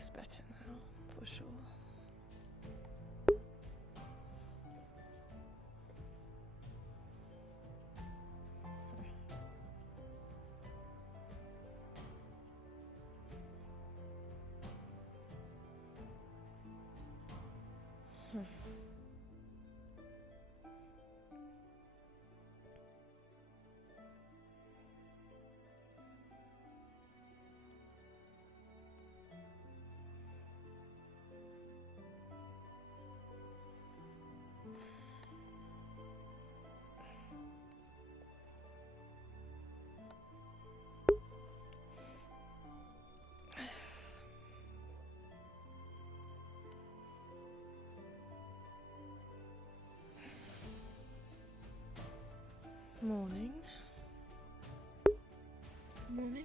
looks better now, for sure. Morning. Morning.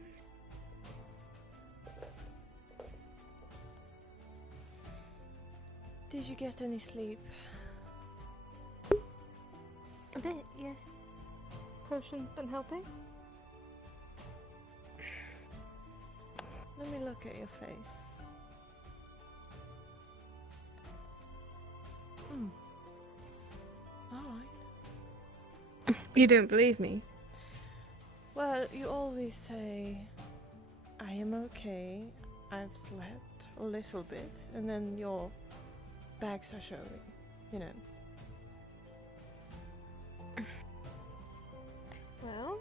Did you get any sleep? A bit, yeah. Potion's been helping. Let me look at your face. Alright. You don't believe me? Well, you always say, I am okay, I've slept a little bit, and then your bags are showing, you know. Well,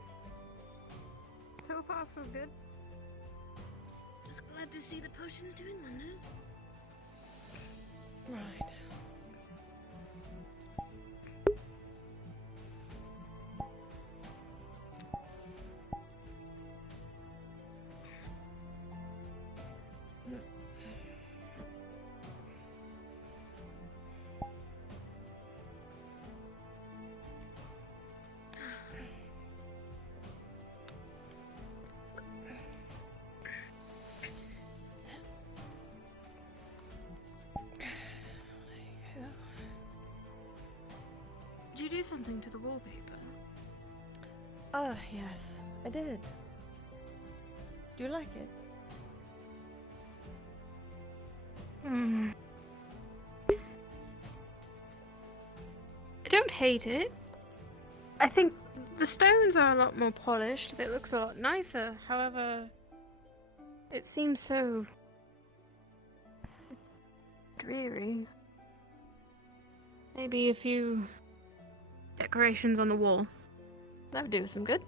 so far so good. Just glad to see the potion's doing wonders. Right. Did you do something to the wallpaper? Oh, yes, I did. Do you like it? I don't hate it. I think the stones are a lot more polished. It looks a lot nicer. However, it seems so dreary. Maybe a few decorations on the wall. That would do some good.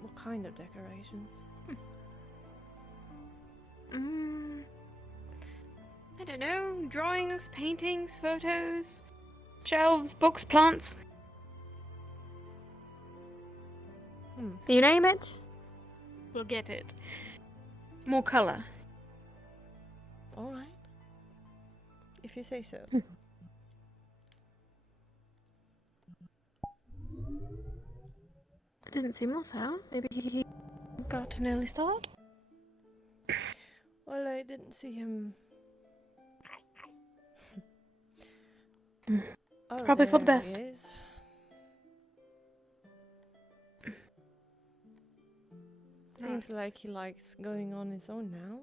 What kind of decorations? I don't know. Drawings, paintings, photos, shelves, books, plants. You name it, we'll get it. More color. Alright. If you say so. I didn't see Moss out. Maybe he got an early start. Well, I didn't see him. Oh, Probably for the there best. he is. Seems like he likes going on his own now.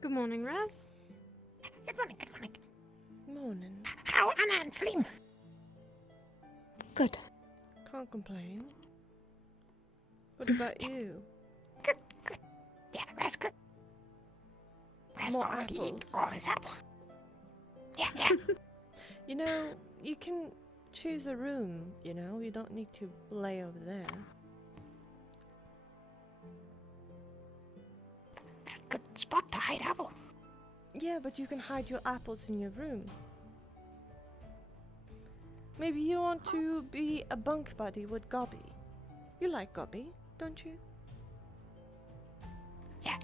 Good morning, Raz. Good morning, good morning. Morning. How Anna and Flynn? Good. Can't complain. What about you? Good, good. Yeah, Raz good. Raz More already ate apples. all his apples. Yeah. You know, you can choose a room, you know? You don't need to lay over there. Good spot to hide apple. Yeah, but you can hide your apples in your room. Maybe you want to be a bunk buddy with Gobby. You like Gobby, don't you? Yeah.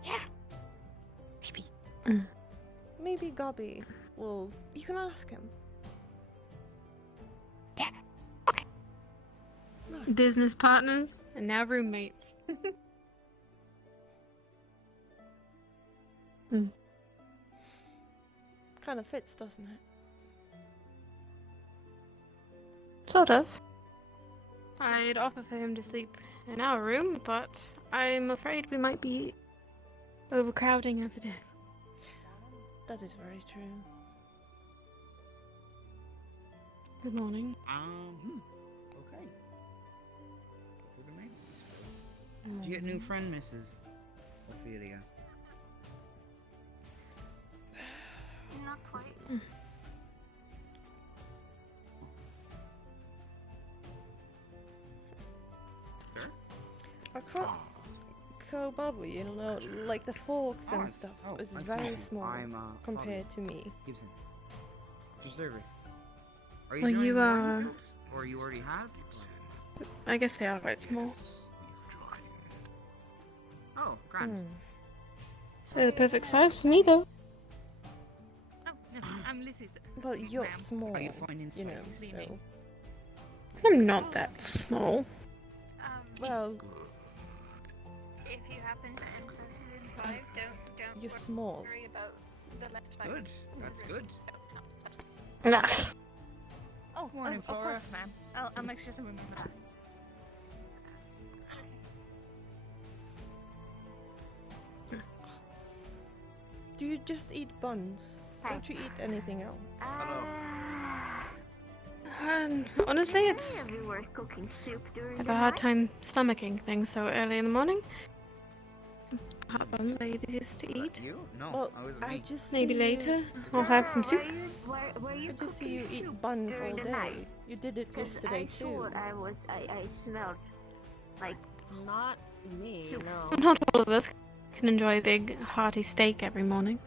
Maybe. Maybe Gobby will... You can ask him. Yeah. Okay. Business partners and now roommates. Hmm. Kind of fits, doesn't it? Sort of. I'd offer for him to sleep in our room, but I'm afraid we might be overcrowding as it is. That is very true. Good morning. Okay. Good to me. Did you get a new friend, Mrs. Ophelia? Not quite. Sure. I can't go bother, you know, like the forks and stuff is I see. very small I'm compared to me. Gibson. To service. Are Well, doing you the are- Wardens books? Or you already have? I guess they are quite small. Oh, grand. Hmm. They're the perfect size for me, though. Oh, no, I'm Lizzie's. Well, you're ma'am. small, Are you finding you know, places? so... I'm not that small. Well, If you happen to enter room 5, don't you're small. worry about the left side. Good. That's good. Don't have to touch it. Nah. Oh, Morning, of Flora. course, ma'am. I'll make sure to remember that. Do you just eat buns? Don't you eat anything else? Honestly, it's... We were cooking soup I during have the a hard night. time stomaching things so early in the morning. Hot buns are easiest to eat. You? No, Well, I was I me. just Maybe see later, You, I'll have some soup. Were you I just see you cooking eat soup buns during all the night? day. You did it 'Cause yesterday I too. thought I smelled like Not me, Soup. no. Not all of us can enjoy a big, hearty steak every morning.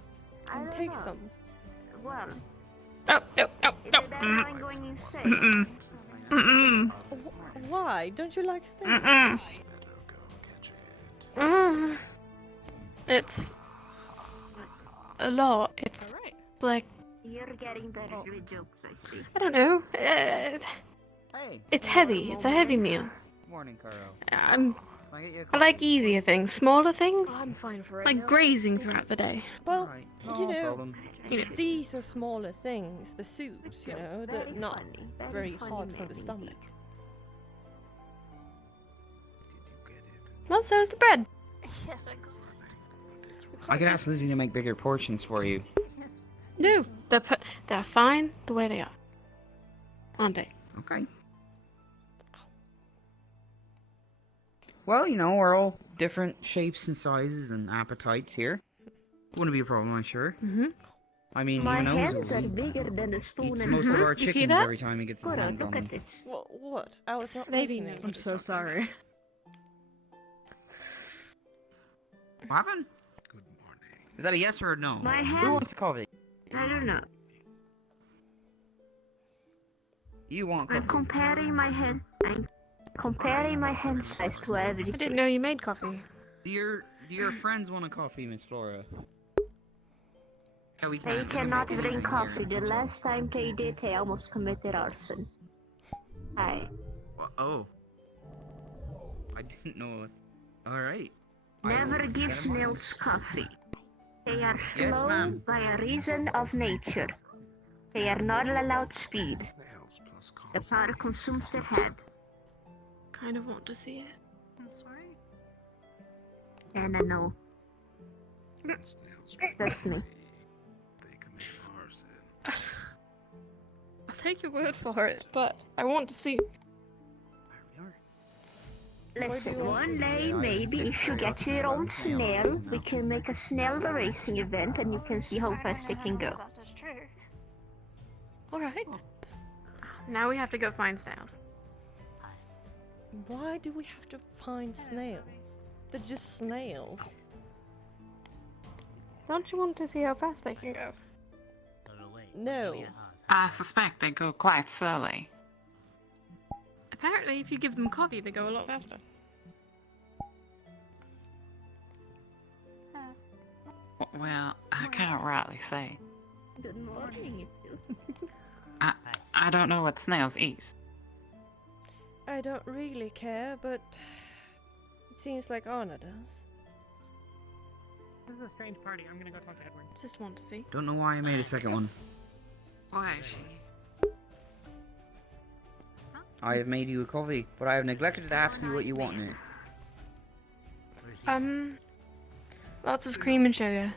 I And don't take know. some. Well, Oh, no, no, no. that's why I'm going insane. Mm-mm. Why? Don't you like steak? Mm-mm. It's a lot. It's like, You're getting better with jokes, I see. I don't know. Hey. It's heavy. It's a heavy meal. Morning, Carl. I'm, Can I get you a I like coffee? easier things, smaller things, I'm fine for right like now. grazing throughout the day. Well, Alright, you no know, problem. You know, these are smaller things. The soups, you know, they're Very not funny, very funny hard for man the indeed. stomach. well, so's the bread. Yes, thanks. I could ask Lizzie to make bigger portions for you. No, they're fine the way they are, aren't they? Okay. Well, you know, we're all different shapes and sizes and appetites here. Wouldn't be a problem, I'm sure. Mm-hmm. I mean, My even hands Ozil are bigger than the spoon eats and most of fork. our You hear chickens that? every time he gets his Cora, hands on look them. at this. What? I was not Baby listening. knows. I'm so sorry. What happened? Good morning. Is that a yes or a no? My Who hands- wants coffee? I don't know. You want I'm coffee? comparing my hand. I'm comparing my hand size to I everything. didn't know you made coffee. Do your friends want a coffee, Miss Flora? Yeah, we They can't cannot make drink anything coffee. here. The last time they did, they almost committed arson. Hi. Oh. I didn't know. Alright. Never give snails coffee. They are Yes, slow ma'am. by a reason of nature. They are not allowed speed. Snails plus coffee. The powder consumes their head. Kind of want to see it. I'm sorry. And I know. Snails That's me. They commit arson. I'll take your word for it, but I want to see. Listen, one day, maybe, if you get your own snail, we can make a snail racing event and you can see how fast they can go. That is true. All right. Now we have to go find snails. Why do we have to find snails? They're just snails. Don't you want to see how fast they can go? No. I suspect they go quite slowly. Apparently, if you give them coffee, they go a lot faster. Well, I can't rightly say. Good morning, you two. I don't know what snails eat. I don't really care, but it seems like Anna does. This is a strange party. I'm gonna go talk to Edward. Just want to see. Don't know why I made a second one. Why is she? I have made you a coffee, but I have neglected to ask you what you want in it. Lots of cream and sugar.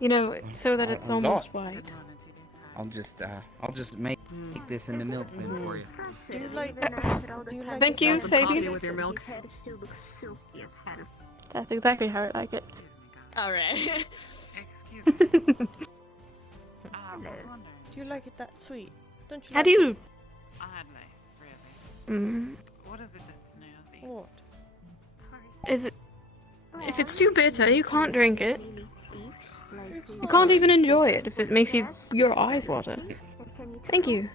You know, so that it's A lot. almost white. I'll just make this into milk then for you. Do you like? Do you like? Thank it you, that Some Sadie. coffee with your milk. Her hair still looks silky as hell. That's exactly how I like it. Alright. Excuse me. I was wondering. Do you like it that sweet? Don't you? How like do you? Oddly, really. What is it that's nasty? What? Sorry. Is it? If it's too bitter, you can't drink it. You can't even enjoy it if it makes your eyes water. Thank you.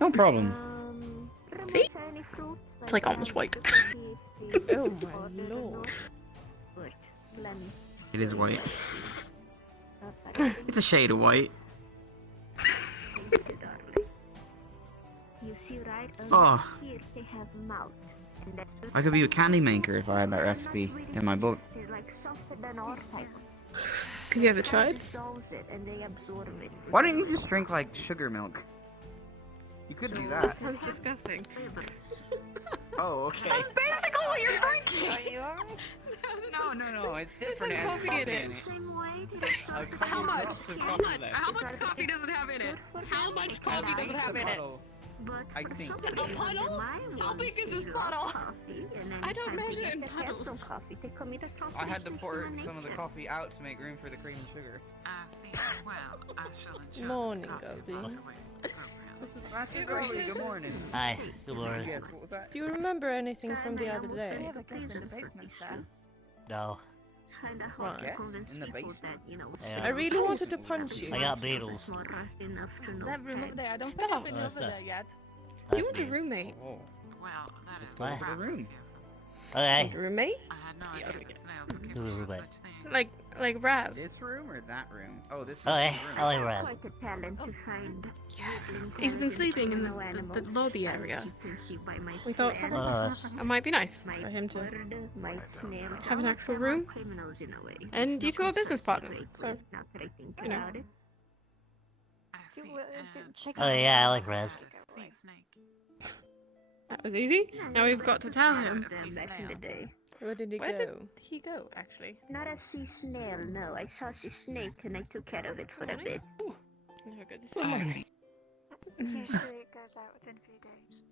No problem. See? It's like almost white. Oh my lord. It is white. It's a shade of white. You see right Oh. here they have mouth. And that's just I could be a candy maker if I had that recipe in my book. they're like softer than our type. Have you ever tried? Dissolves it and they absorb it. Why don't you just drink like sugar milk? You could do that. sounds disgusting. Oh, okay. Basically what you're drinking! Are you alright? No, it's different. different. It has coffee in it. Same way to absorb How much? How much coffee does it have in it? How much coffee does it have in it? But I for think. some A reason, puddle? my How big ones, is this they love puddle? coffee, and I don't anytime measure they in get to have some puddles. coffee, they commit a I had to transformation pour from some of the nature. coffee out to make room for the cream and sugar. I see. Well, I shall ensure Morning, the coffee Goldie. is away appropriately. This is Good morning. Hi, good morning. Yes, what was that? Do you remember anything from the other day? No, It's kinda hard Right. to Yes, convince in the people basement. that, you know, Yeah. I really wanted to punch you. I got beetles. enough to know That room that over there, I don't Stop. think I've been Oh, over that's there not- yet. You That's want a me. roommate? Oh, Well, that let's is go to the rather room. confusing. Okay. Want a roommate? I had no idea that snails were Do capable a of roommate. such things. Like Raz. This room or that room? Oh, this is Okay, the I room. like Raz. quite a talent to find Yes. little He's been intelligent sleeping in criminal the animals, lobby as area. you can see by my We thought plan. it might be nice My for him to. bird, my snail, have an all of actual them are room. criminals in a way. And It's you not two are business precisely partners, great, so, not that I think you know. about it. I see. Check Oh yeah, I like Raz. Sea snake. That was easy. Now we've got to tell him. Them back in the day. Where did he Where go? did he go, actually? Not a sea snail, no. I saw a sea snake and I took care of it for a bit. No good. This Good is morning. Usually it goes out within a few days.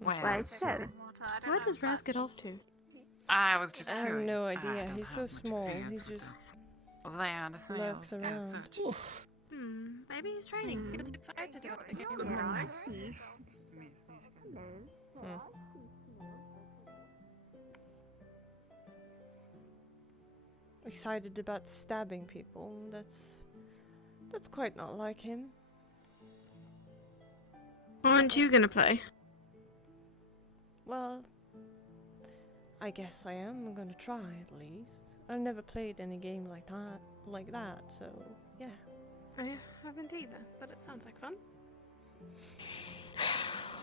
Well, Why so? Where does Raz get off to? I was just I curious. have no I idea. don't He's so have much small. He experience with just them. They are the snails lurks as around. such. Maybe he's training. He was excited about the game. Good morning. Sea. Hello. excited about stabbing people. That's quite not like him. Aren't you gonna play? Well, I guess I am gonna try at least. I've never played any game like that, so yeah. I haven't either, but it sounds like fun.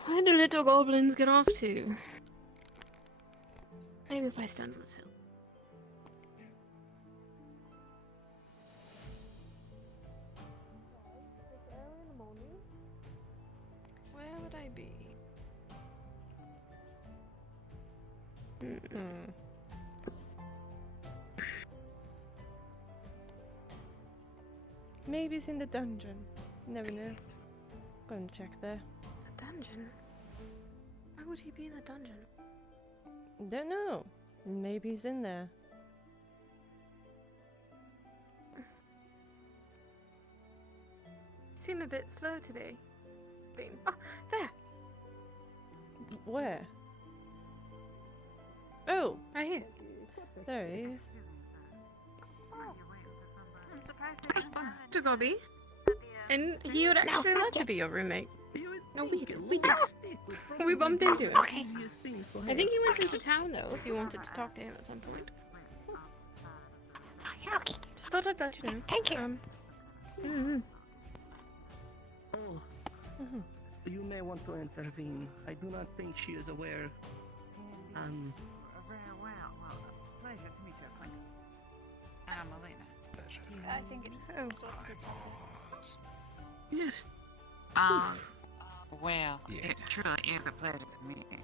Where do little goblins get off to? Maybe if I stand on this hill. Where would I be? Maybe it's in the dungeon. Never know. Gonna check there. The dungeon? Why would he be in the dungeon? Don't know. Maybe he's in there. Seem a bit slow today. Oh, there! Where? Oh, Right here. there he is. I'm surprised they didn't ban To any Gobby. knives. And he would actually like to be your roommate. No, we did. We bumped into him. I think he went into town though, if you wanted to talk to him at some point. Okay. Just thought I'd let you know. Thank you. Oh, you may want to intervene. I do not think she is aware. Very well. Well, a pleasure to meet you, Clink. Melina. I think it sorted itself out. Yes. Well, Yeah. it truly is a pleasure to meet you.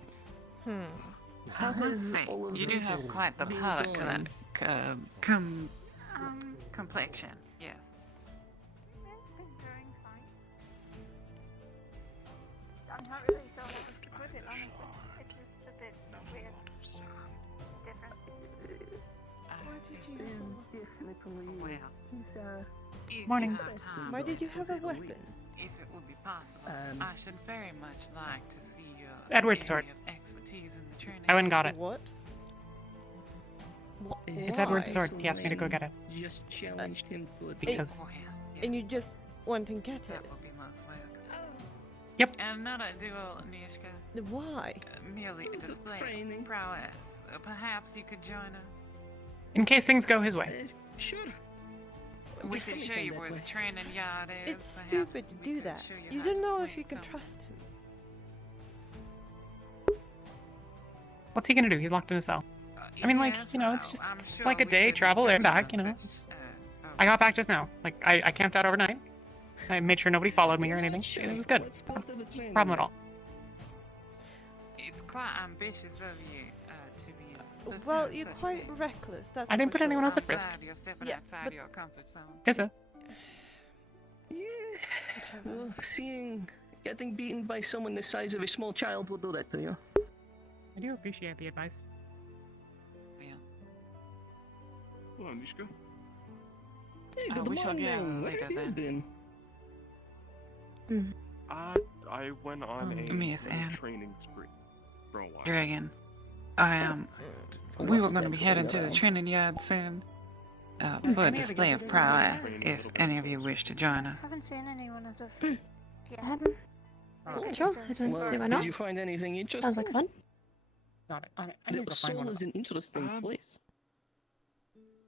How I must has say, all of you do have this quite the been pilot going? complexion, yes. It's been going fine. I'm not really sure how to put it, honestly. It's just a bit weird. Different. Why did you Definitely. Well, if Morning. you have time, Why did you have a weapon? if it would be possible, I should very much like to see your Edward's sword. area of expertise in the training. I went and got it. What? It's Why? Edward's sword. He asked me to go get it. Just challenged him to it. Because And you just went and get it? That would be most welcome. Yep. And not a duel, Nishka. Why? Merely a display of prowess. Perhaps you could join us. in case things go his way. Sure. We could show you where the training yard is. It's stupid to do that. You don't know if you can trust him. What's he gonna do? He's locked in a cell. I mean, like, you know, it's just it's like a day travel there and back, you know. I got back just now. Like, I camped out overnight. I made sure nobody followed me or anything. It was good. No problem at all. It's quite ambitious of you to be. Well, you're quite reckless. That's I didn't for put anyone sure. else at risk. You're stepping Yeah, outside but- your comfort zone. Yes, sir. Yeah. Whatever. Well, getting beaten by someone the size of a small child will do that to you. I do appreciate the advice. Hello, Nishka. Hey, good we shall get morning. Where later have you then. been? I went on a Miss Anne. training spree for a while. Dragon. We were going to be heading to the training yard soon. For a display of prowess, if any of you wish to join us. I haven't seen anyone as of I yet. haven't. Sure, I don't see why Did not. you find anything interesting? Sounds like fun. Got it. I The need to go find Soul one of is them. an interesting place.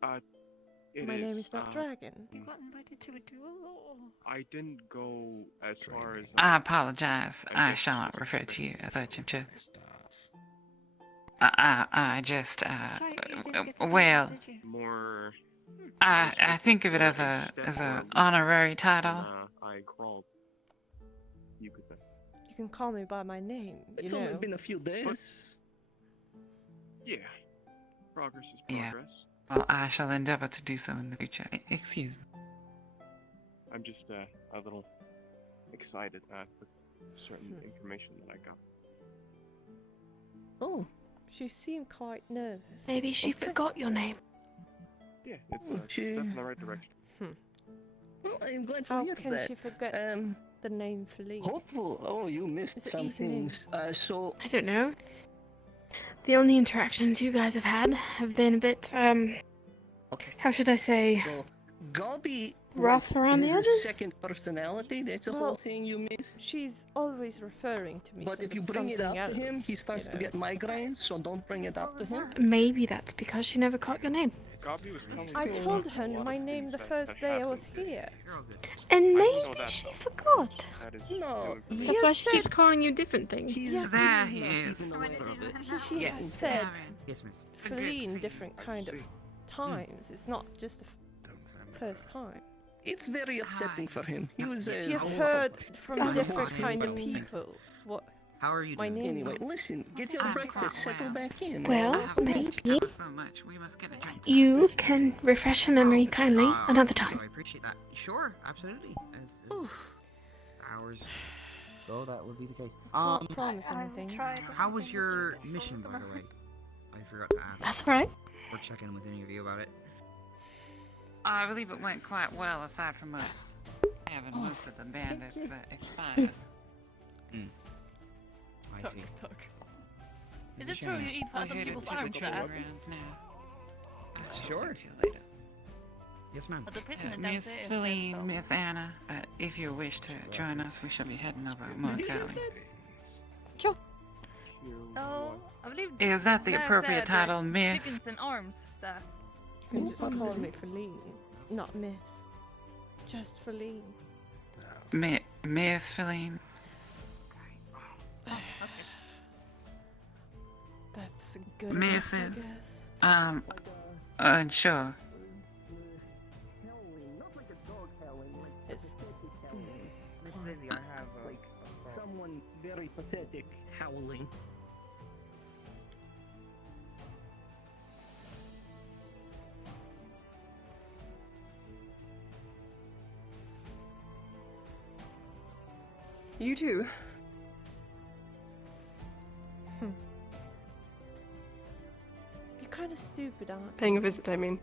My name is not Dragon. You got invited to a duel, or? I didn't go as far as. I apologize. I shall not refer to you as such until. I just, That's right, you didn't get to do well, that, did you? More. I think of it as a honorary title. I crawled. You could say. You can call me by my name, you It's know. only been a few days. Yeah. Progress is Yeah. progress. Well, I shall endeavor to do so in the future. Excuse me. I'm just a little excited with certain information that I got. Oh, she seemed quite nervous. Maybe she forgot your name. Yeah, it's Oh, step in the right direction. Well, I'm glad to How hear can that. she forget the name Feline? Hopeful. Oh, you missed It's an some easy name. things. So I don't know. The only interactions you guys have had have been a bit, okay. how should I say, So Gobby rough around the has a edges? second personality. That's a Well, whole thing you missed. She's always referring to me. But if you bring it up to him, he starts to get my. migraines. So don't bring it up to him. Maybe that's because she never caught your name. Gobby was telling I me told a her lot of my name things the that first day I was happened. here. And I know maybe that, she though. forgot. That is No, really That's why Yes, she keeps sir. calling you different things. He's There he's he not is. even aware of it. She Yes. has said Yes, miss. Feline different kind of see. times. It's not just the first time. It's very upsetting for him. He was. She has oh, heard from Oh, different no. kind of Oh. people what How are you my doing? name Anyway, is. listen. Get your I'm breakfast. quite Settle well. back in. Well, maybe So much. We must get a drink. you can refresh her memory kindly another So time. I appreciate that. Sure, absolutely. As hours go, that would be the case. Can't promise I'll anything. try, but How I was think your it's mission, by sorted the way? out. I forgot to ask. That's alright. Or check in with any of you about it. I believe it went quite well, aside from us having most of the bandits expired. I see. Is it true you eat We're other headed people's to the arm trap? grounds now. I shall Sure. see you later. Yes, ma'am. But the prisoner Miss downstairs said Feline, so. Miss Anna, if you wish to join us, we shall be heading over momentarily. Sure. Oh, I believe. Is that the Zach appropriate said, title, Miss? Chickens and arms, sir. You can just call me Feline, not Miss. Just Feline. Miss Feline? That's good enough, I Mrs. guess. Sure. That's Miss fine. Lizzie, I have like someone very pathetic howling. You too. You're kind of stupid, aren't you? Paying a visit, I mean.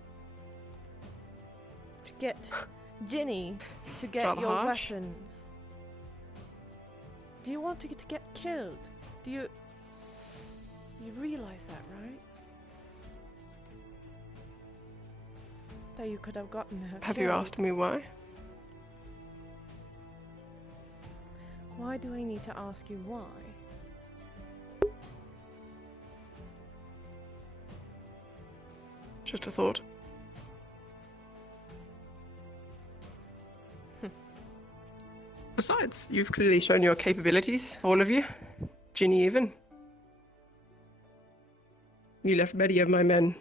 To get Ginny to get rather your harsh. weapons. Do you want to get killed? Do you realize that, right? That you could have gotten her Have killed. you asked me why? Why do I need to ask you why? Just a thought. Besides, you've clearly shown your capabilities, all of you. Ginny even. You left many of my men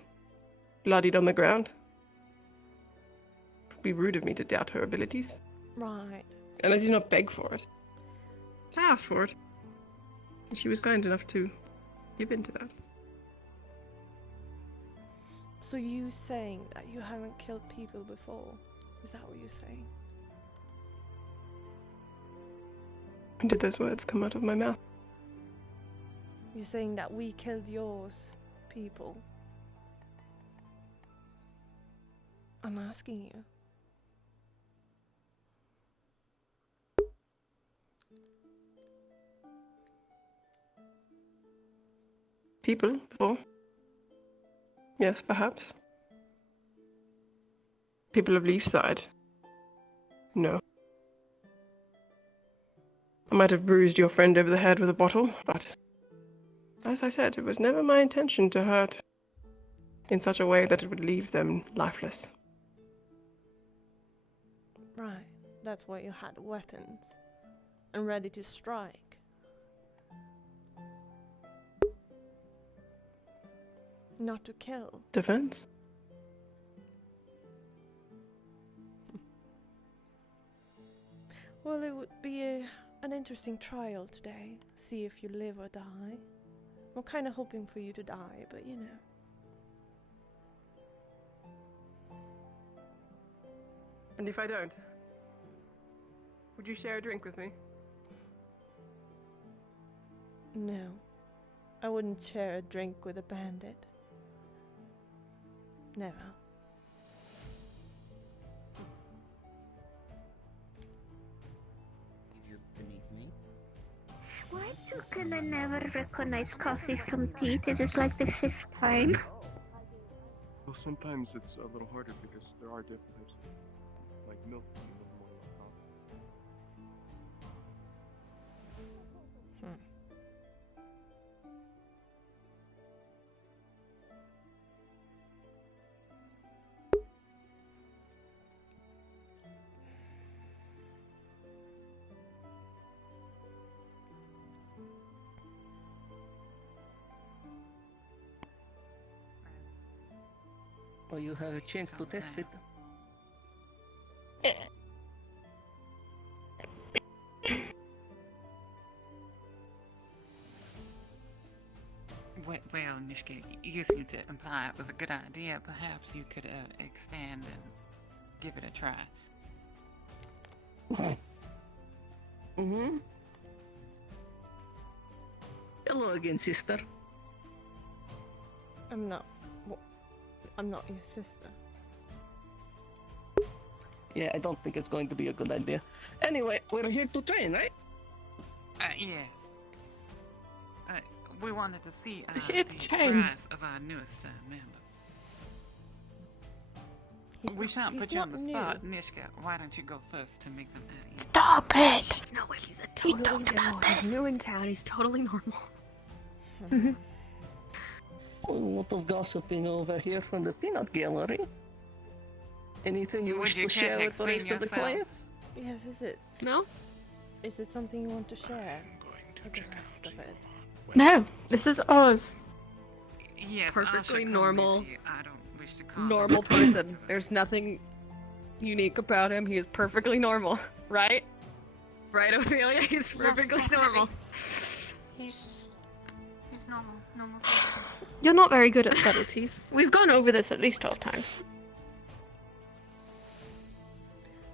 bloodied on the ground. It would be rude of me to doubt her abilities. Right. And I did not beg for it. I asked for it. And she was kind enough to give in to that. So you saying that you haven't killed people before? Is that what you're saying? When did those words come out of my mouth? You're saying that we killed yours, people? I'm asking you. People before? Yes, perhaps. People of Leafside? No. I might have bruised your friend over the head with a bottle, but as I said, it was never my intention to hurt in such a way that it would leave them lifeless. Right. That's why you had weapons and ready to strike. Not to kill. Defense? Well, it would be an interesting trial today. See if you live or die. I'm kind of hoping for you to die, but you know. And if I don't? Would you share a drink with me? No. I wouldn't share a drink with a bandit. Never. You're beneath me. Why can I never recognize coffee from tea? This is like the 5th time. Well, sometimes it's a little harder because there are different types of, like milk and a little more like coffee. Well, you have a chance to test it. Well, Nishka, you seem to imply it was a good idea. Perhaps you could extend and give it a try. Mm-hmm. Hello again, sister. I'm not your sister. Yeah, I don't think it's going to be a good idea. Anyway, we're here to train, right? Yes. We wanted to see Here the to train. price of our newest member. We shan't put you on the spot, Nishka. Why don't you go first to make them at ease? Stop it! No, he's a totally talked about normal. He's this. new in town. He's totally normal. A lot of gossiping over here from the peanut gallery. Anything you Would wish you to care share to with the explain rest of the yourself? class? Yes, is it? No? Is it something you want to share with the rest of it? No, this is Oz. Yes, Perfectly I shall come normal. with you. I don't wish to cause Normal any person. There's nothing unique about him. He is perfectly normal, right? Right, Ophelia? He's perfectly normal. He's normal. Normal person. You're not very good at subtleties. We've gone over this at least 12 times.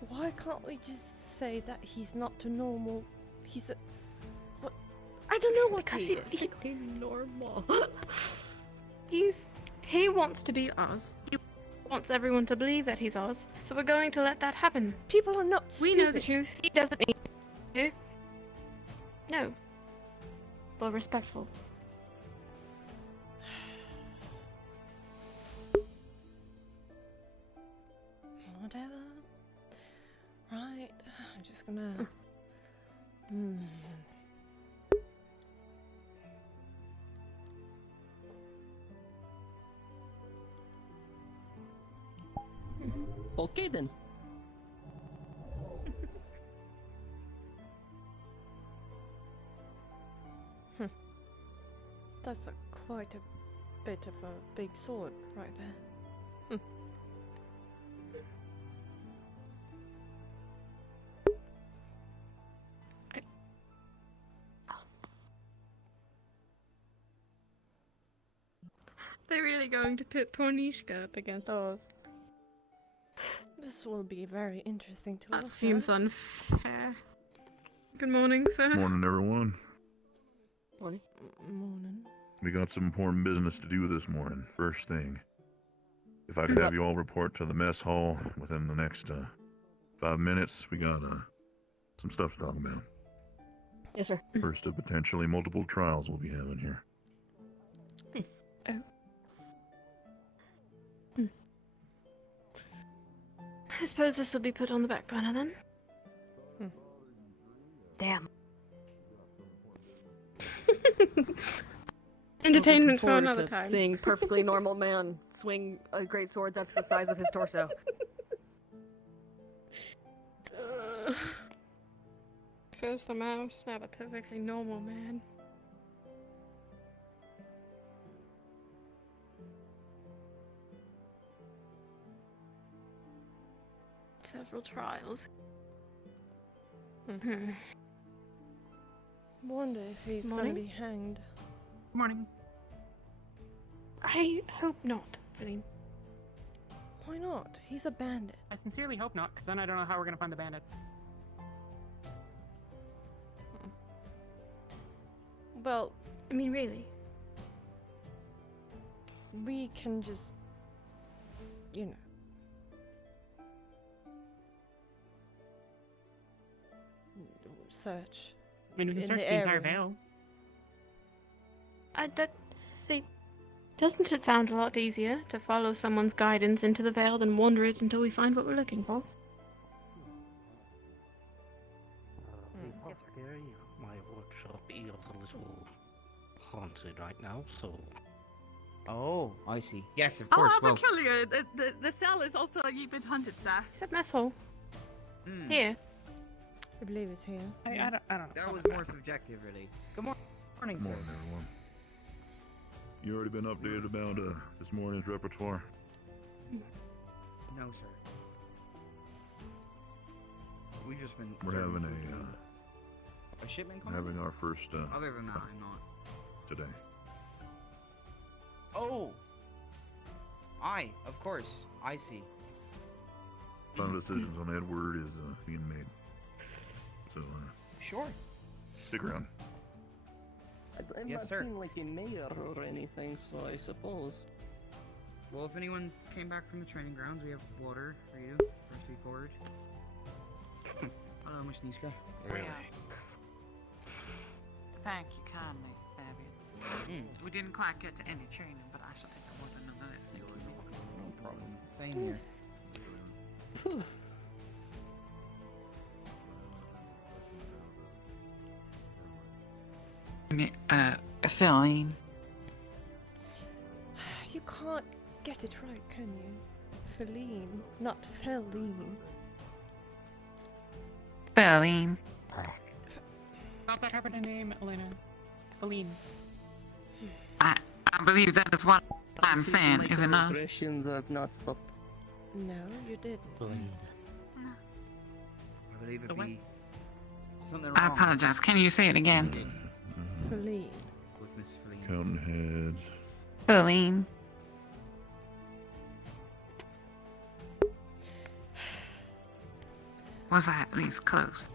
Why can't we just say that he's not a normal? He's a. What? I don't know what he is. He's normal. He wants to be Oz. He wants everyone to believe that he's Oz. So we're going to let that happen. People are not We stupid. know the truth. He doesn't need to. No. But respectful. Whatever. Right. I'm just gonna. Okay then. That's quite a bit of a big sword right there. They're really going to pit poor Nishka up against Oz. This will be very interesting to That look seems at. unfair. Good morning, sir. Morning, everyone. Morning. Morning. We got some important business to do this morning. First thing, if I could have you all report to the mess hall within the next 5 minutes, we got some stuff to talk about. Yes, sir. First of potentially multiple trials we'll be having here. I suppose this will be put on the back burner then. Damn. Entertainment for Looking forward another to time. Seeing perfectly normal man swing a great sword that's the size of his torso. First the mouse, now the perfectly normal man. Several trials. Wonder if he's Morning? gonna be hanged. Morning. I hope not, Feline. Why not? He's a bandit. I sincerely hope not, because then I don't know how we're gonna find the bandits. Well, I mean, really. we can just, you know. Search. I mean, we can in search the the entire area. Vale. See, doesn't it sound a lot easier to follow someone's guidance into the Vale than wander it until we find what we're looking for? How dare you? My workshop is a little haunted right now, so. Oh, I see. Yes, of course. Oh, Well, peculiar. The cell is also a bit haunted, sir. Except mess hall. hmm, Here. I believe it's here. I don't know. that was more subjective, really. Good morning. Morning, sir. Morning, everyone. You already been updated about this morning's repertoire? No, sir. We've just been. We're serving having food to a shipment coming. having our first Other than that, I'm not. today. Oh. Aye, of course. I see. Final decisions on Edward is being made. So Sure. stick around. I'm Yes, not sir. seen like a mayor or anything, so I suppose. Well, if anyone came back from the training grounds, we have water for you. First week forward. Hello, Miss Niska. Really? Thank you kindly, Fabian. We didn't quite get to any training, but I shall take a look nonetheless. Thank you. No problem. Same here. Feline. You can't get it right, can you? Feline, not Feline. Feline. Not that hard a name, Elena. It's Feline. I believe that is what I'm saying, is it not? Aggressions have not stopped. No, you didn't. believe it'd The what? be something I wrong apologize. Can you say it again? Feline. with Miss Feline. Counting heads. Feline. Was I at least close?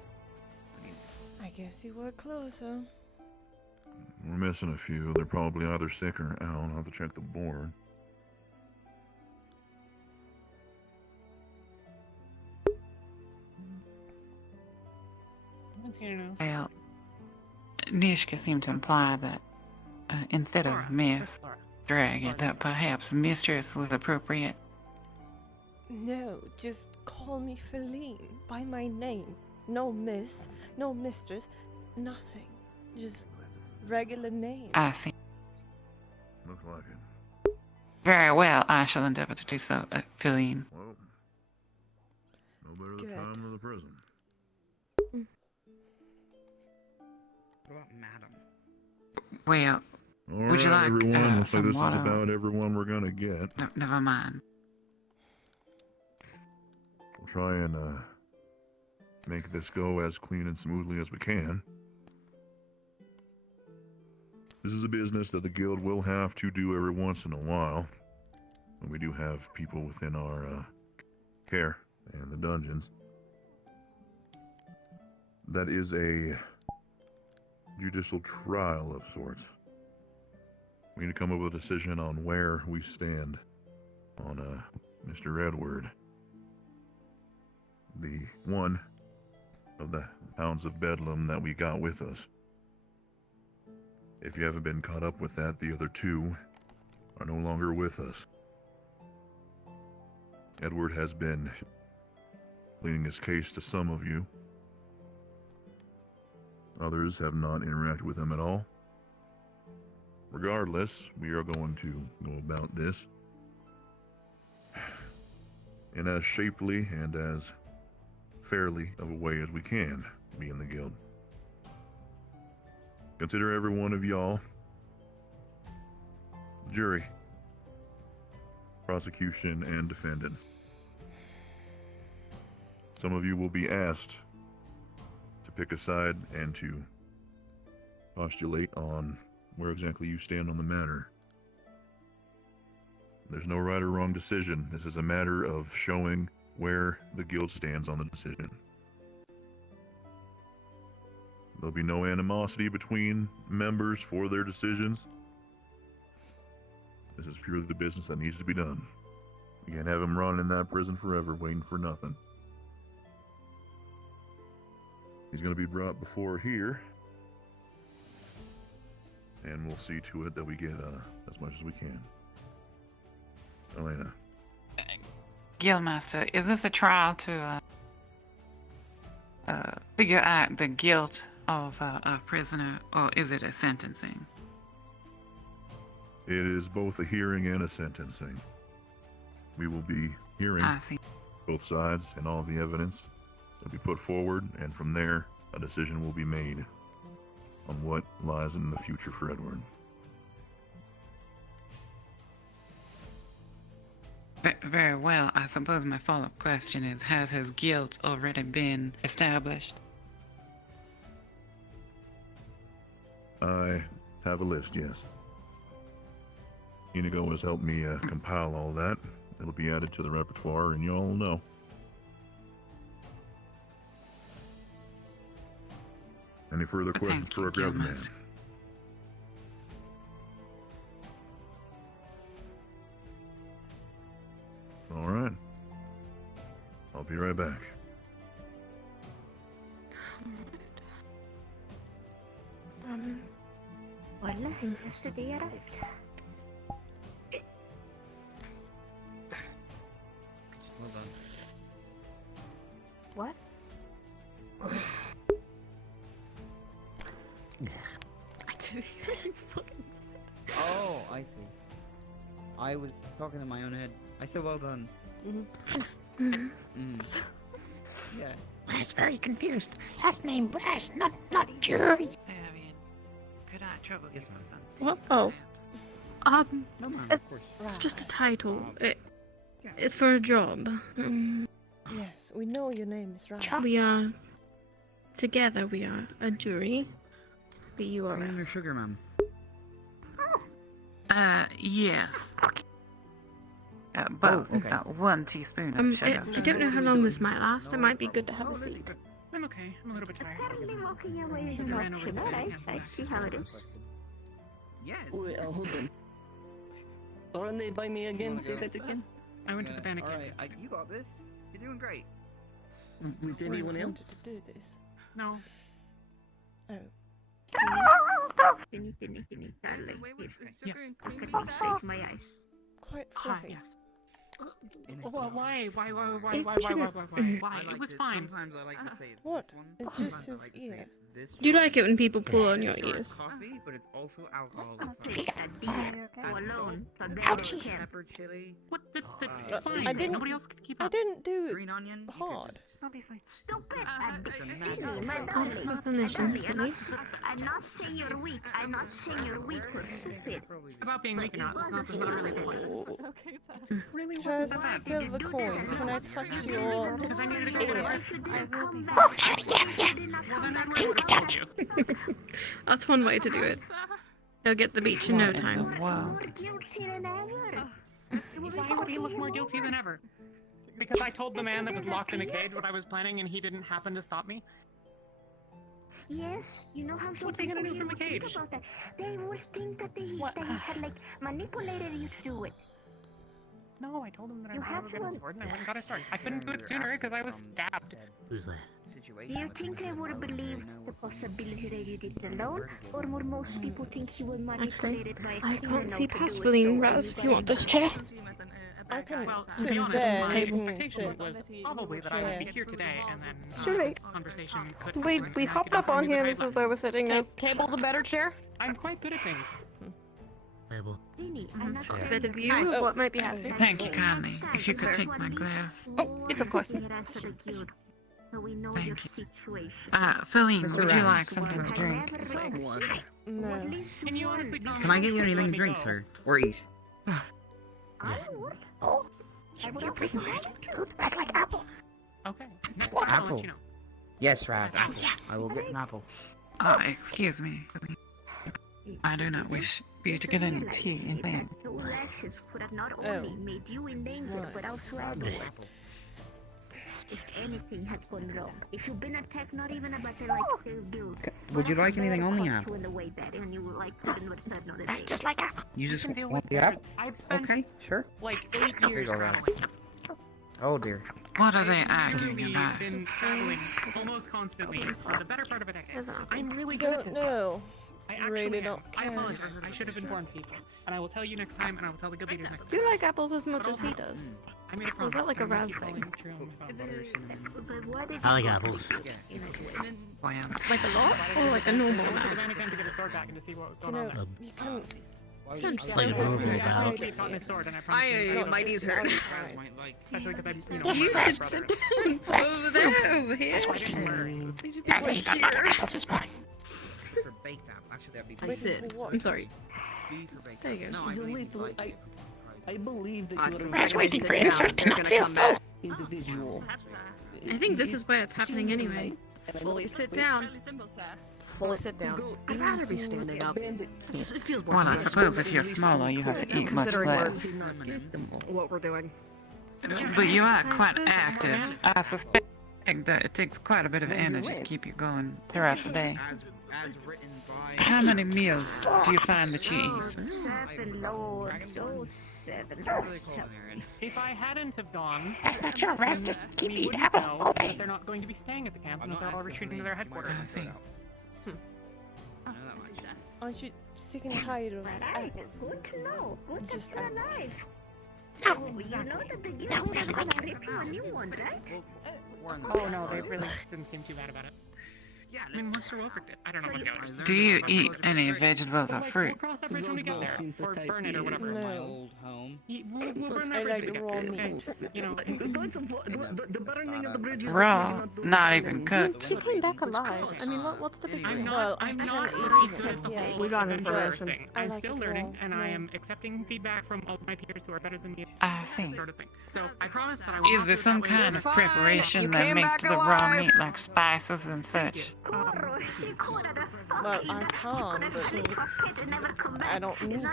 I guess you were closer. We're missing a few. They're probably either sick or out. I'll have to check the board. I haven't seen anyone else. Well, Nishka seemed to imply that instead Laura, of Miss where's Laura? Dragon, that perhaps Mistress was appropriate. No, just call me Feline by my name. No miss, no mistress, nothing. Just regular name. I see. Looks like it. Very well, I shall endeavor to do so, Feline. Well, no better the Good. time than the prison. What about Madam? Well, All would you right, like everyone. Looks like some this is water? about everyone we're gonna get. No, never mind. We'll try and make this go as clean and smoothly as we can. This is a business that the guild will have to do every once in a while. And we do have people within our care and the dungeons. That is a judicial trial of sorts. We need to come up with a decision on where we stand on Mr. Edward. The one of the Hounds of Bedlam that we got with us. If you haven't been caught up with that, the other two are no longer with us. Edward has been pleading his case to some of you. Others have not interacted with him at all. Regardless, we are going to go about this in as shapely and as fairly of a way as we can be in the guild. Consider every one of y'all jury, prosecution, and defendant. Some of you will be asked to pick a side and to postulate on where exactly you stand on the matter. There's no right or wrong decision. This is a matter of showing where the guild stands on the decision. There'll be no animosity between members for their decisions. This is purely the business that needs to be done. We can't have him running in that prison forever, waiting for nothing. He's going to be brought before here, and we'll see to it that we get as much as we can. Elena. Guildmaster, is this a trial to figure out the guilt of a prisoner, or is it a sentencing? It is both a hearing and a sentencing. We will be hearing both sides and all the evidence will be put forward, and from there, a decision will be made on what lies in the future for Edward. Very well. I suppose my follow-up question is, has his guilt already been established? I have a list, yes. Inigo has helped me compile all that. It'll be added to the repertoire, and y'all will know. Any further questions for our government? All right. I'll be right back. Well, yesterday arrived. Well done. What? I didn't hear you fucking say. Oh, I see. I was talking in my own head. I said well done. Yeah. I was very confused. Last name Brass, not Jury. Could I trouble you with something? What? Oh. No, ma'am, of course. It's just a title. It's for a job. Yes, we know your name is right. We are together. We are a jury. But you are. Cream or sugar, ma'am? Yes. About okay. 1 teaspoon of sugar. I don't know how long this might last. It might be good to have a seat. I'm okay. I'm a little bit tired. Apparently walking away is an option, alright? I see how it is. Yes. Wait, hold on. Run they by me again? Say that again? I went to the bandit camp. Alright, you got this. You're doing great. With anyone wanted else? to do this. No. Oh. Tinny, darling. Yes. Look at me, save my eyes. Quite Ah, fluffy. yes. Why? Why? It was fine. Sometimes I like to say it's What? this one. It's Sometimes just I his like to say ear. it's this Do you one. like it when people pull on your Sure, ears? coffee, but it's also alcohol. I'll take a deer alone from Salt, bandit camp. pepper, chili. What? It's fine. I didn't- Nobody else can keep I up. didn't do Green onion. you could hard. just- I'll be fine. Stupid! Tinny, my Ask darling. for permission to leave. I'm not saying you're weak. I'm not saying you're weak or stupid. It's about being weak or not. That's not really the point. Really Has wasn't that bad. silver coin. Can I touch your Because I needed to go ear? anywhere. If you didn't come back, Oh, sure, yeah. Well, then Edward would have told you. That's one way to do it. They'll get the beach in no time. Wow. More guilty than ever. Why would he look more guilty than ever? Because I told the man that was locked in a cage what I was planning and he didn't happen to stop me? Yes, you know how some What's he gonna people do from a even think cage? about that. They would think that they had like manipulated you to do it. No, I told him that I You was have never getting to- a sword and I went and got a sword. I couldn't do it sooner because I was stabbed. Who's that? Do you think they would believe the possibility that you did it alone, or would most people think you were manipulated by a I criminal can't see to past do it Feline so Raz you if you want this chair. I can Well, to sit be honest, there. my You can expectation sit. was probably that I would be here today and then Sure. this conversation could We happen and I hopped could up inform on you that here. I This is left. where we're sitting now. Table's a better chair? I'm quite good at things. Table. I'm not Sure. saying Bit of that view you- of what might be happening. Thank you That's kindly. fine, If you but could take what my is glass. Oh, yes, of course. the rest of the guild, so we know Thank your you. situation. Feline, Mr. would you Rams. like something to drink? Someone. No. At least Can you one. honestly tell me Can I get you when anything let to me drink, go? sir? Or eat? I would. Oh, I would you also bring like food. That's like apple. Okay. Next time I'll Apple. let you know. Yes, Raz. Apple. I will get an apple. Excuse me. I do not wish for you to get any tea in bed. Those actions could have not Oh. only made you in danger, Right. but also everyone. If anything had gone wrong, if you've been attacked, not even about the guild. Would you like anything on the You apple? in the way that, and you were like couldn't withstand another That's day. just like apple. You just can deal want with the yours. apple? I've spent Okay, sure. like 8 Here you years go, Raz. traveling. Oh dear. What are they I've arguing literally about? been traveling almost constantly for the better part of a decade. I'm really good at Don't this. know. I Really actually am. don't I care. apologize. I should have informed people. And I will tell you next time, and I will tell the good leaders next Do time. you like apples as much But as he also- does? I made a Or promise. is that like a I'm gonna Raz keep thing? following true on about butter. But why did I like you go apples. in a way? Wham. Like a lot? Or like a normal I went to the amount? bandit camp to get a sword back and to see what was You going know, on there. you can. Sounds It's like a normal about. He caught his sword, and I promised him that I would my have- knees hurt. Especially because I'm, You my should brother. sit down over there, over here. That's I what didn't you learn. do. These That's people what you got. are Nothing else is mine. For baked apple. Actually, that'd be I sit. What? I'm sorry. B for baked There you apple. go. No, I He's believe only you'd three- like it. I believe that Ah, you are the a That's second I waiting sit for down, insert to they're not gonna feel come back. full. individual. I think this is where it's happening anyway. Fully sit down. Fully sit down. I'd rather be standing up. It feels more Well, I comfortable. suppose if you're smaller, you have to eat much Considering less. what we're doing. But you are quite active. I suspect that it takes quite a bit of energy to keep you going throughout the day. As written by. How many meals do you find that you eat? 7 lords, oh 7 lords, help me. If I hadn't have gone, That's not your rest. then Just keep we eating wouldn't apple. know Okay. that they're not going to be staying at the camp and that they're all retreating to their headquarters. I see. Aren't you sick and tired of Right, apples? good to know. Good that Just you're apples. alive. No. You know that the guild No, is it's gonna not. rip you a new one, right? Oh no, they really didn't seem too bad about it. Yeah, I mean, Mr. Wilford did. I don't know what the others Do you eat any vegetables or We'll fruit? cross that bridge when we get there, or burn it or whatever. No. My old home. We'll burn that I bridge like when we get raw there. meat. And, you know, The burning of the bridge is Raw, not even cooked. She came back alive. I mean, what's the big deal? I'm not eat very it good at the yet. whole We got adventure information. thing. I I'm like still it learning, raw. and I No. am accepting feedback from all my peers who are better than me. I see. That sort of thing. So I promise that I will. Is there some kind of preparation that makes the raw meat, like spices and such? Well, I can, but I don't need it.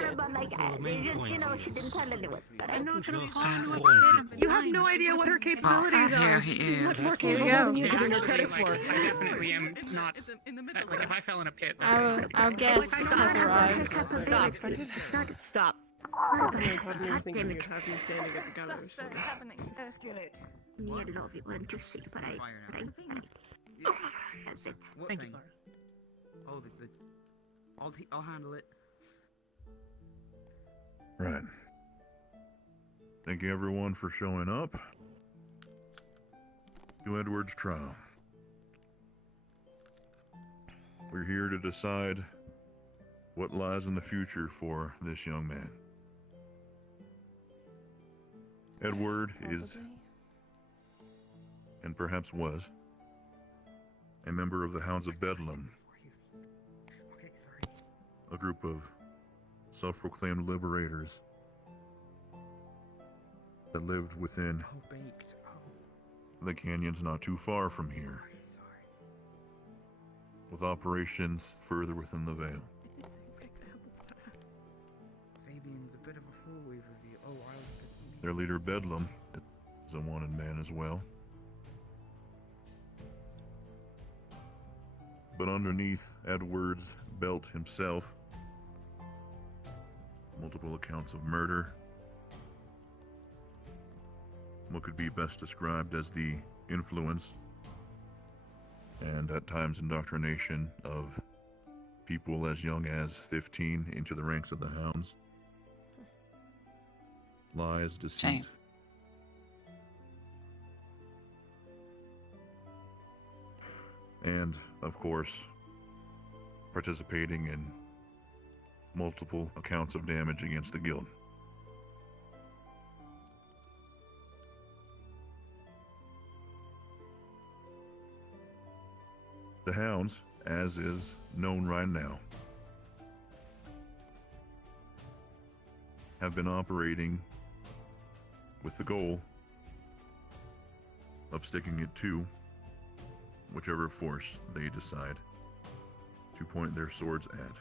I'm not gonna fall I in see. love with him. You have no idea what her capabilities Oh, are. here he She's is. much more Here you capable go. than you're Yeah, giving her actually, credit like, for. I definitely am not. Like, if I fell in a pit. Our guest has arrived. Stop. Stop. Part of me was thinking you'd have me standing at the gallows for this. love it when to see, but that's it. Thank you, Clara. Oh, I'll handle it. Right. Thank you everyone for showing up to Edward's trial. We're here to decide what lies in the future for this young man. Edward is, and perhaps was, a member of the Hounds of Bedlam, a group of self-proclaimed liberators that lived within the canyons not too far from here, with operations further within the Vale. Fabian's a bit of a fool, we've revealed. Oh, I was a bit... Their leader, Bedlam, is a wanted man as well. But underneath Edward's belt himself, multiple accounts of murder, what could be best described as the influence and at times indoctrination of people as young as 15 into the ranks of the Hounds. Lies, deceit, and, of course, participating in multiple accounts of damage against the guild. The Hounds, as is known right now, have been operating with the goal of sticking it to whichever force they decide to point their swords at.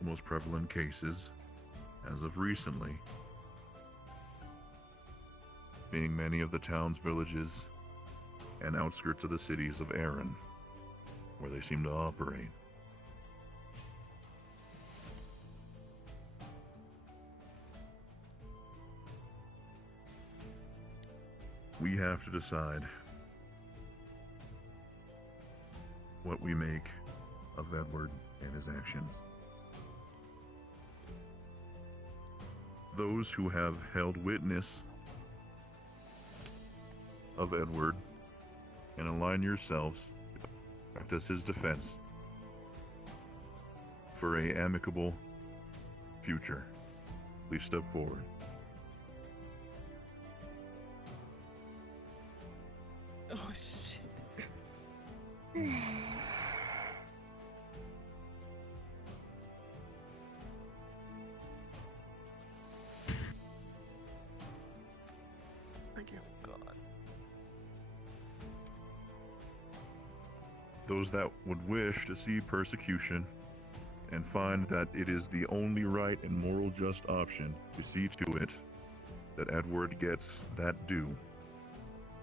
The most prevalent cases, as of recently, being many of the towns, villages, and outskirts of the cities of Erin, where they seem to operate. We have to decide what we make of Edward and his actions. Those who have held witness of Edward and align yourselves to act as his defense for an amicable future, please step forward. Oh shit. Thank you. God. Those that would wish to see persecution and find that it is the only right and moral just option to see to it that Edward gets that due,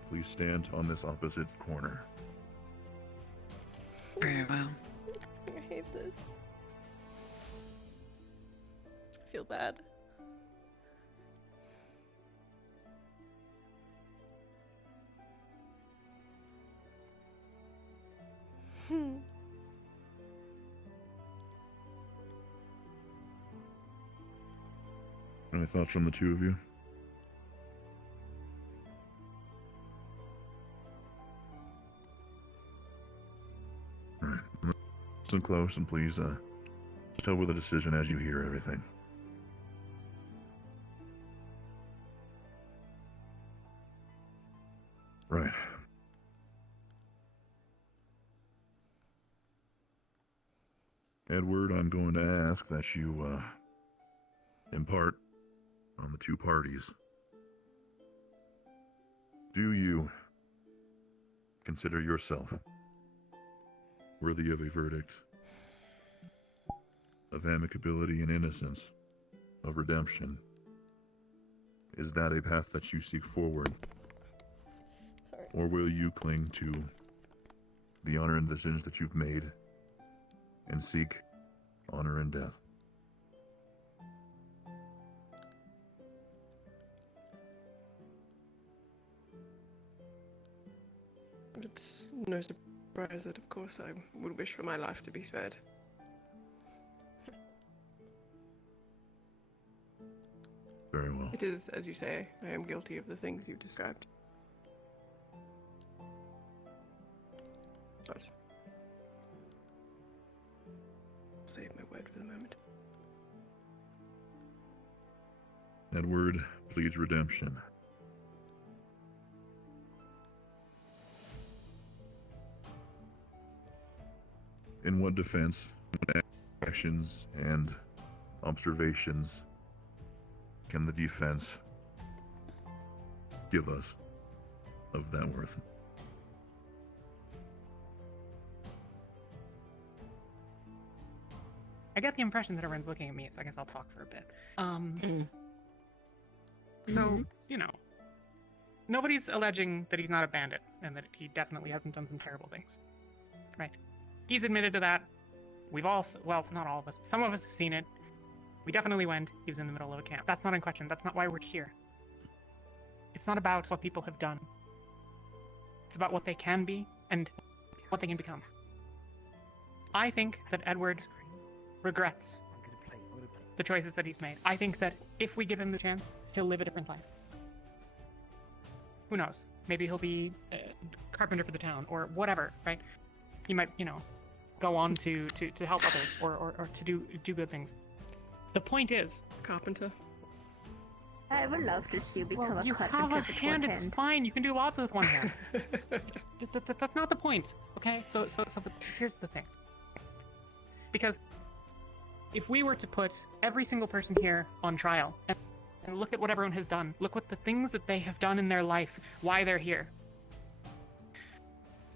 please stand on this opposite corner. Very well. I hate this. I feel bad. Any thoughts from the two of you? Listen close and please tell with a decision as you hear everything. Right. Edward, I'm going to ask that you impart on the two parties. Do you consider yourself worthy of a verdict of amicability and innocence, of redemption? Is that a path that you seek forward? Sorry. Or will you cling to the honor and decisions that you've made and seek honor and death? It's no surprise that, of course, I would wish for my life to be spared. Very well. It is, as you say, I am guilty of the things you described. But I'll save my word for the moment. Edward pleads redemption. In what defense, actions, and observations can the defense give us of that worth? I get the impression that everyone's looking at me, so I guess I'll talk for a bit. So, you know, nobody's alleging that he's not a bandit, and that he definitely hasn't done some terrible things. Right? He's admitted to that. We've all, well, not all of us, some of us have seen it. We definitely went. He was in the middle of a camp. That's not in question. That's not why we're here. It's not about what people have done. It's about what they can be and what they can become. I think that Edward regrets the choices that he's made. I think that if we give him the chance, he'll live a different life. Who knows? Maybe he'll be a carpenter for the town or whatever, right? He might, you know, go on to help others or to do good things. The point is, carpenter. I would love to see you become a you carpenter. have a hand. It's fine. You can do lots with one hand. That's not the point. Okay. So here's the thing. Because if we were to put every single person here on trial and look at what everyone has done, look what the things that they have done in their life, why they're here.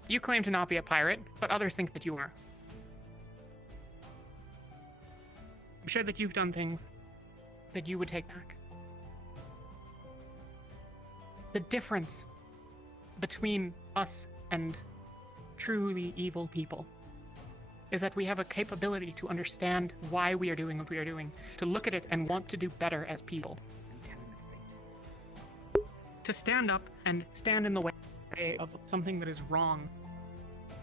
You claim to not be a pirate, but others think that you are. I'm sure that you've done things that you would take back. The difference between us and truly evil people is that we have a capability to understand why we are doing what we are doing, to look at it and want to do better as people. To stand up and stand in the way of something that is wrong.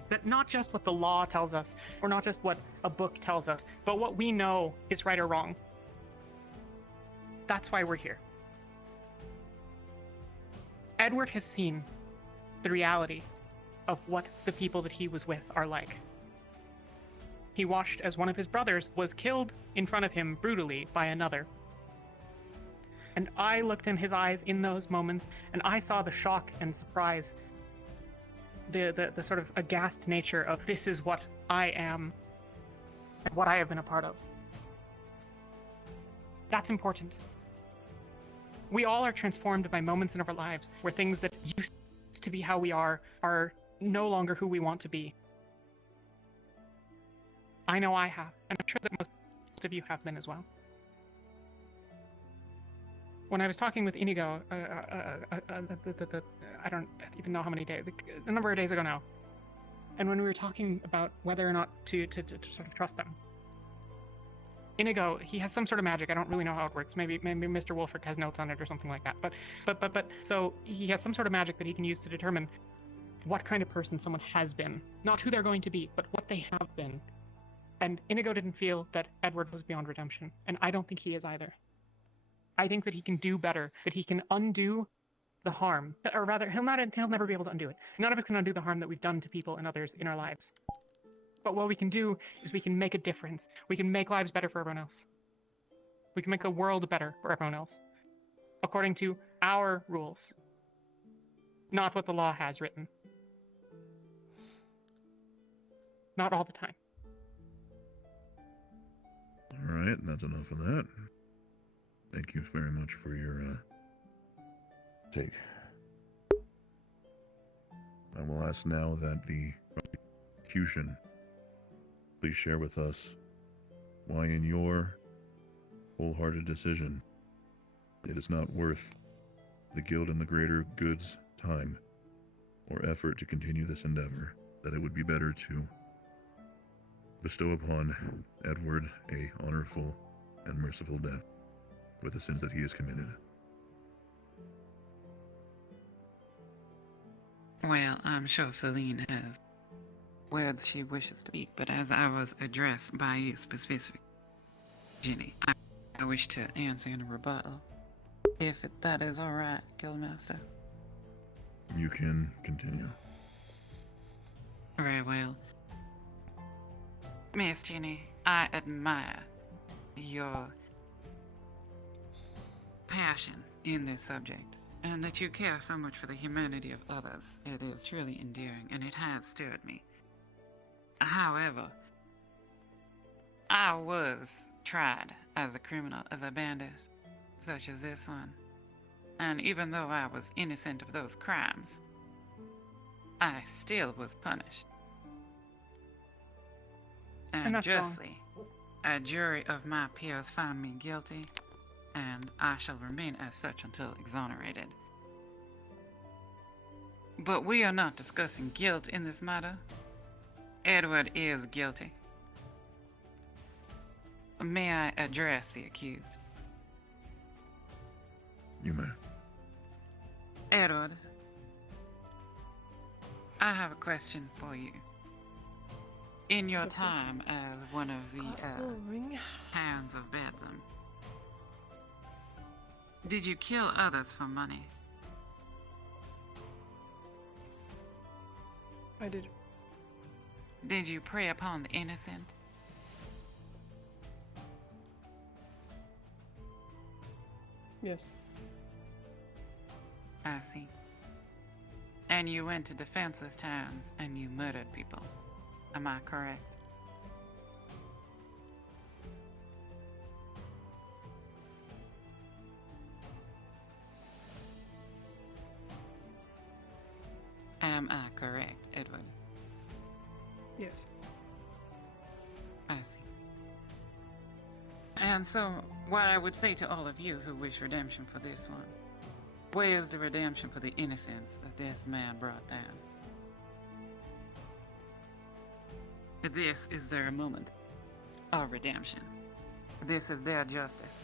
That not just what the law tells us, or not just what a book tells us, but what we know is right or wrong. That's why we're here. Edward has seen the reality of what the people that he was with are like. He watched as one of his brothers was killed in front of him brutally by another. And I looked in his eyes in those moments, and I saw the shock and surprise, the sort of aghast nature of this is what I am and what I have been a part of. That's important. We all are transformed by moments in our lives where things that used to be how we are no longer who we want to be. I know I have, and I'm sure that most of you have been as well. When I was talking with Inigo, I don't even know how many days, a number of days ago now, and when we were talking about whether or not to sort of trust them, Inigo, he has some sort of magic. I don't really know how it works. Maybe Mr. Wolfric has notes on it or something like that. But so he has some sort of magic that he can use to determine what kind of person someone has been, not who they're going to be, but what they have been. And Inigo didn't feel that Edward was beyond redemption, and I don't think he is either. I think that he can do better, that he can undo the harm, or rather, he'll never be able to undo it. None of us can undo the harm that we've done to people and others in our lives. But what we can do is we can make a difference. We can make lives better for everyone else. We can make the world better for everyone else, according to our rules, not what the law has written. Not all the time. All right, that's enough of that. Thank you very much for your take. I will ask now that the prosecution please share with us why, in your wholehearted decision, it is not worth the guild and the greater good's time or effort to continue this endeavor, that it would be better to bestow upon Edward a honorful and merciful death for the sins that he has committed. Well, I'm sure Feline has words she wishes to speak, but as I was addressed by you specifically, Jenny, I wish to answer in a rebuttal, if that is all right, Guildmaster. You can continue. Very well. Miss Jenny, I admire your passion in this subject, and that you care so much for the humanity of others. It is truly endearing, and it has stirred me. However, I was tried as a criminal, as a bandit, such as this one. And even though I was innocent of those crimes, I still was punished. And that's justly, a jury of my peers found me guilty, and I shall remain as such until exonerated. But we are not discussing guilt in this matter. Edward is guilty. May I address the accused? You may. Edward, I have a question for you. In your time as one of the hands of Bedlam, did you kill others for money? I did. Did you prey upon the innocent? Yes. I see. And you went to defenseless towns and you murdered people. Am I correct? Am I correct, Edward? Yes. I see. And so, what I would say to all of you who wish redemption for this one, where's the redemption for the innocence that this man brought down? This is their moment of redemption. This is their justice.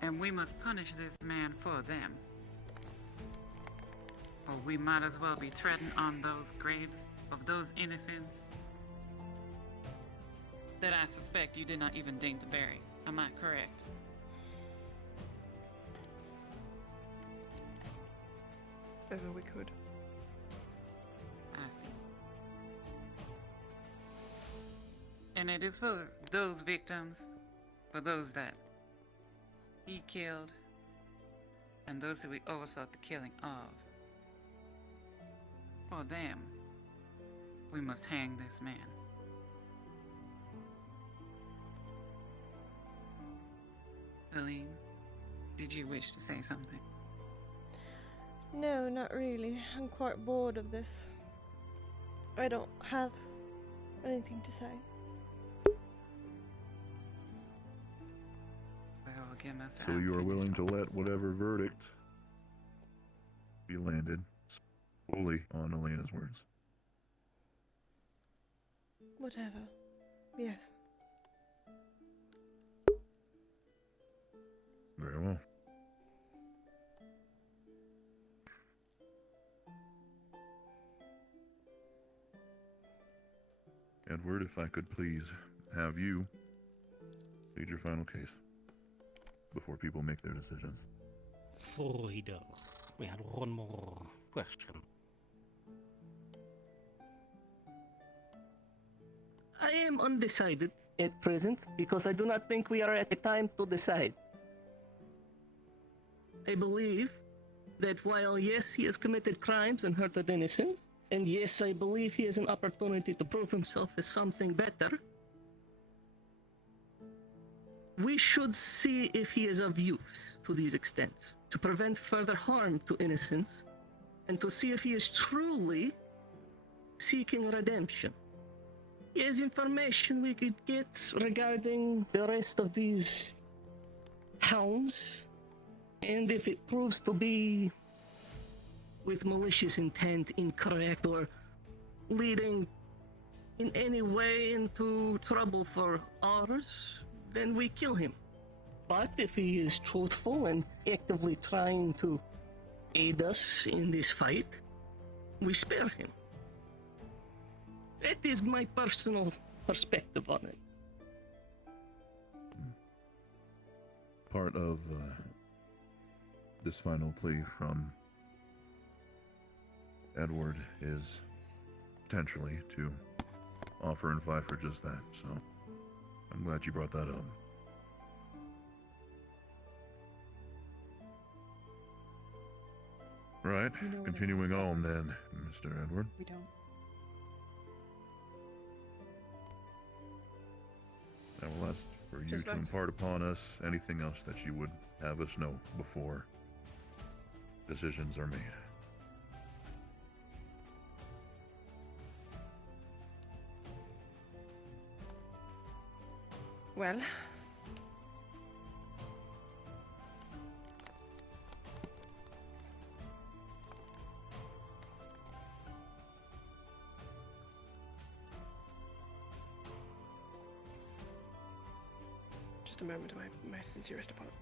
And we must punish this man for them. Or we might as well be treading on those graves of those innocents that I suspect you did not even deign to bury. Am I correct? Ever we could. I see. And it is for those victims, for those that he killed, and those who we oversaw the killing of. For them, we must hang this man. Feline, did you wish to say something? No, not really. I'm quite bored of this. I don't have anything to say. So you are willing to let whatever verdict be landed solely on Elena's words? Whatever. Yes. Very well. Edward, if I could please have you plead your final case before people make their decisions. Before he does, we had one more question. I am undecided at present because I do not think we are at a time to decide. I believe that while, yes, he has committed crimes and hurted innocents, and yes, I believe he has an opportunity to prove himself as something better, we should see if he is of use to these extents, to prevent further harm to innocents, and to see if he is truly seeking redemption. Is information we could get regarding the rest of these hounds, and if it proves to be with malicious intent, incorrect, or leading in any way into trouble for ours, then we kill him. But if he is truthful and actively trying to aid us in this fight, we spare him. That is my personal perspective on it. Part of this final plea from Edward is potentially to offer and fight for just that, so I'm glad you brought that up. Right, continuing on then, Mr. Edward. We don't. I will ask for you to impart upon us anything else that you would have us know before decisions are made. Well, just a moment, my sincerest apologies.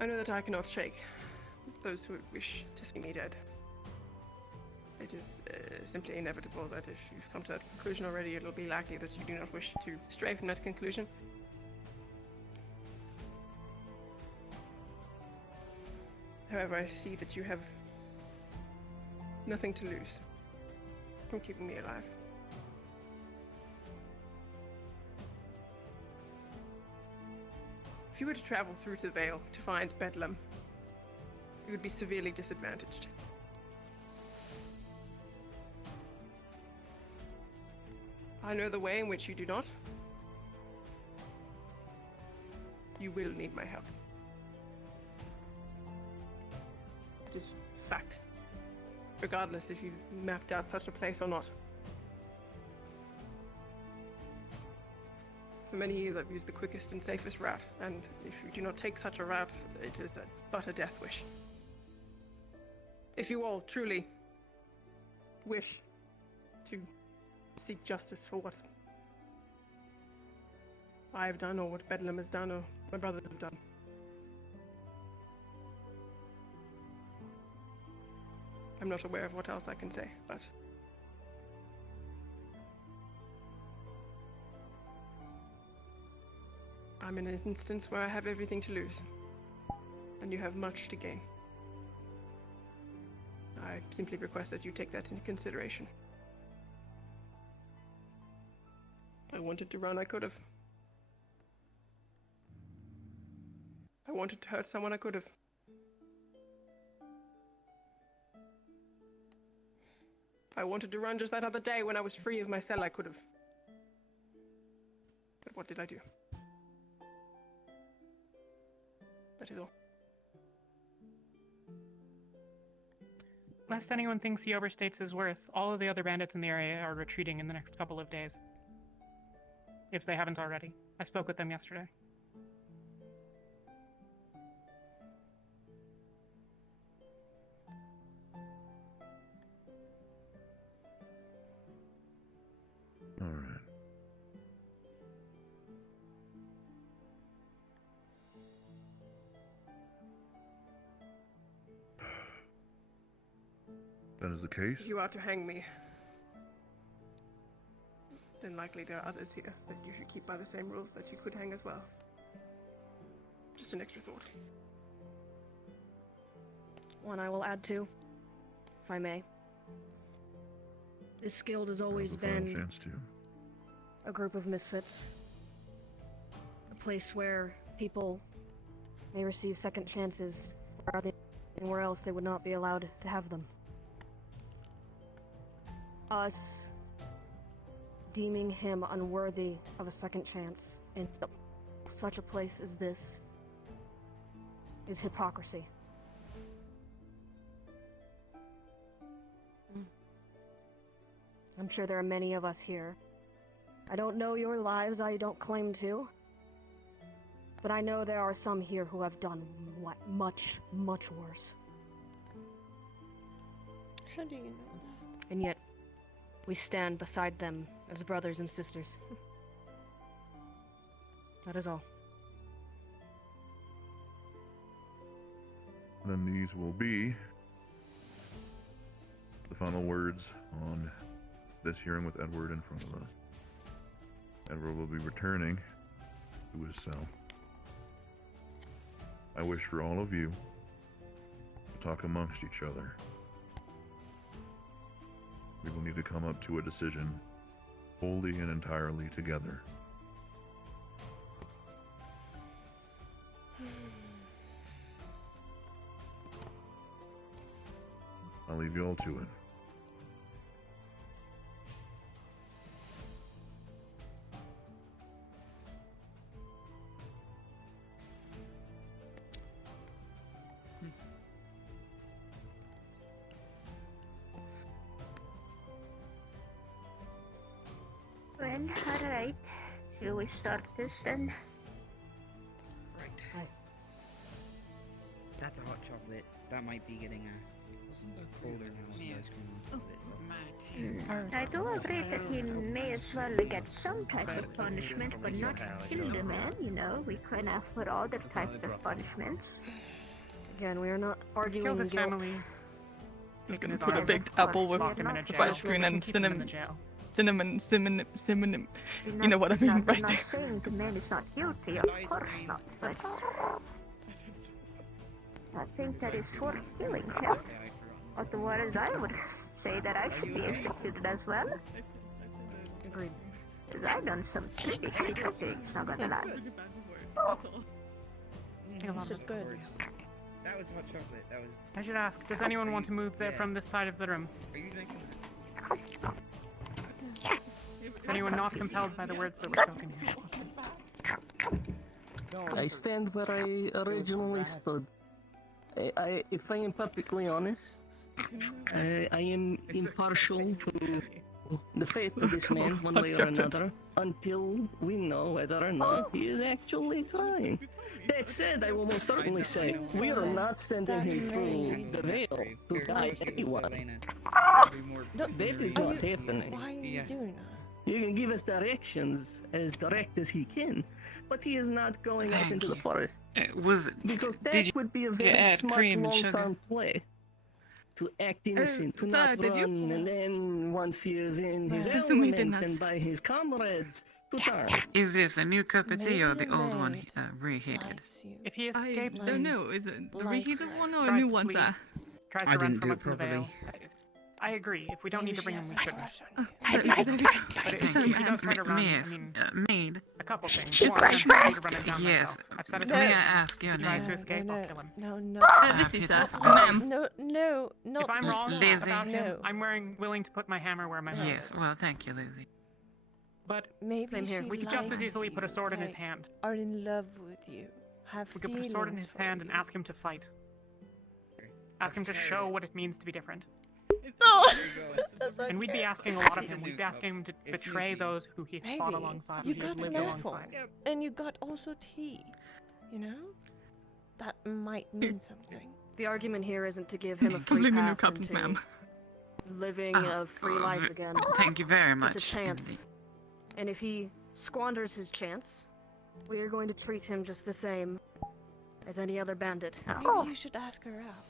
I know that I cannot shake those who wish to see me dead. It is simply inevitable that if you've come to that conclusion already, it'll be likely that you do not wish to stray from that conclusion. However, I see that you have nothing to lose from keeping me alive. If you were to travel through to the Vale to find Bedlam, you would be severely disadvantaged. I know the way in which you do not. You will need my help. It is fact, regardless if you've mapped out such a place or not. For many years I've used the quickest and safest route, and if you do not take such a route, it is but a death wish. If you all truly wish to seek justice for what I have done, or what Bedlam has done, or my brothers have done, I'm not aware of what else I can say, but I'm in an instance where I have everything to lose, and you have much to gain. I simply request that you take that into consideration. I wanted to run, I could have. I wanted to hurt someone, I could have. I wanted to run just that other day when I was free of my cell, I could have. But what did I do? That is all. Lest anyone thinks he overstates his worth, all of the other bandits in the area are retreating in the next couple of days. If they haven't already. I spoke with them yesterday. All right. That is the case? If you are to hang me, then likely there are others here that you should keep by the same rules that you could hang as well. Just an extra thought. One I will add to, if I may. This guild has always been Chance to. a group of misfits. A place where people may receive second chances, where anywhere else they would not be allowed to have them. Us deeming him unworthy of a second chance in such a place as this is hypocrisy. I'm sure there are many of us here. I don't know your lives, I don't claim to. But I know there are some here who have done much, much worse. How do you know that? And yet, we stand beside them as brothers and sisters. That is all. Then these will be the final words on this hearing with Edward in front of us. Edward will be returning to his cell. I wish for all of you to talk amongst each other. We will need to come up to a decision wholly and entirely together. I'll leave you all to it. Well, alright. Shall we start this then? Right. That's a hot chocolate. That might be getting colder now. Yes. I do agree that he may as well get some type of punishment, but not kill the man, you know. We can offer other types of punishments. Again, we are not arguing Kill this guilt. family. He's gonna put a big apple with fire screen and cinnamon. Cinnamon. You know what I mean, We're right not there. saying the man is not guilty, of course not, but I think that is worth killing him. Otherwise, I would say that I should be executed as well. Agreed. Because I've done some pretty shitty things, not gonna lie. This is good. That was hot chocolate. That was. I should ask, does anyone want to move there from this side of the room? Are you drinking? Is anyone not compelled by the words that were spoken here? I stand where I originally stood. If I am perfectly honest, I am impartial to the fate of this man, one way or another, until we know whether or not he is actually trying. That said, I will most certainly say, we are not sending him through the veil to die anyone. That is not happening. Why are you doing that? You can give us directions as direct as he can, but he is not going out into the forest. Because that would be a very smart long-term play. To act innocent, to not run, and then once he is in his element and by his comrades, to turn. Is this a new cup of tea or the old one reheated? If he escapes, I don't know. Is it the reheated one or a tries new to one, flee, sir? tries to run from us in the veil. I agree. If we don't need to bring him, we shouldn't. But if he does try to run, Maid. A couple things. One, I'm trying to run him down Yes. myself. I've said it May I twice. ask your If he tries name? to escape, I'll kill him. No. This is sir. No, no, not If I'm wrong that. about him, No. I'm willing to put my hammer where my mouth Yes, is. well, thank you, Lizzie. But Maybe same here. she We could just as likes easily put a you, sword in his like, hand. Are in love with you. Have We could put a sword in his feelings hand for and you. ask him to fight. Ask him to show what it means to be different. And we'd be asking a lot of him. We'd be asking him to betray those who he fought Maybe. alongside, You who he got lived an apple, alongside. and you got also tea. You know, that might mean something. The argument here isn't to give him a free Completely new pass cup, into ma'am. living a free life again. Thank you very much. It's a chance. And if he squanders his chance, we are going to treat him just the same as any other bandit. Maybe you should ask her out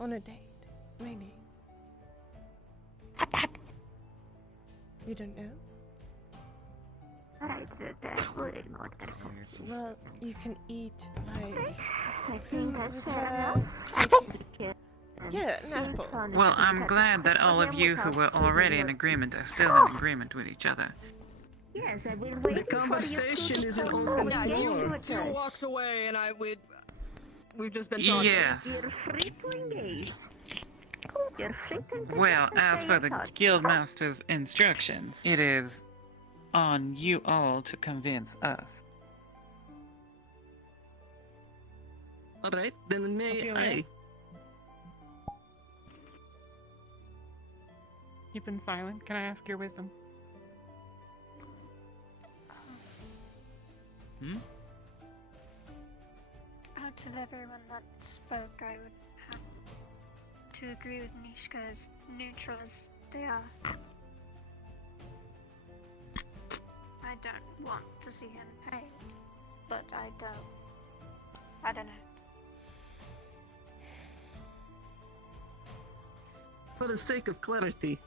on a date. Maybe. You don't know? that way, not that way. Well, you can eat like I food think that's with fair her. enough. Yeah, an apple. Well, I'm glad that all of you who were already in agreement are still in agreement with each other. Yes, I've been waiting The conversation for you is to an come open over. floor. You walked away, and we've just been talking. Yes. You're free to engage. You're free to interject Well, and as say per your the thoughts. Guildmaster's instructions, it is on you all to convince us. Alright, then may I? You've been silent. Can I ask your wisdom? Out of everyone that spoke, I would have to agree with Nishka, as neutral as they are. I don't want to see him paid, but I don't know. For the sake of clarity,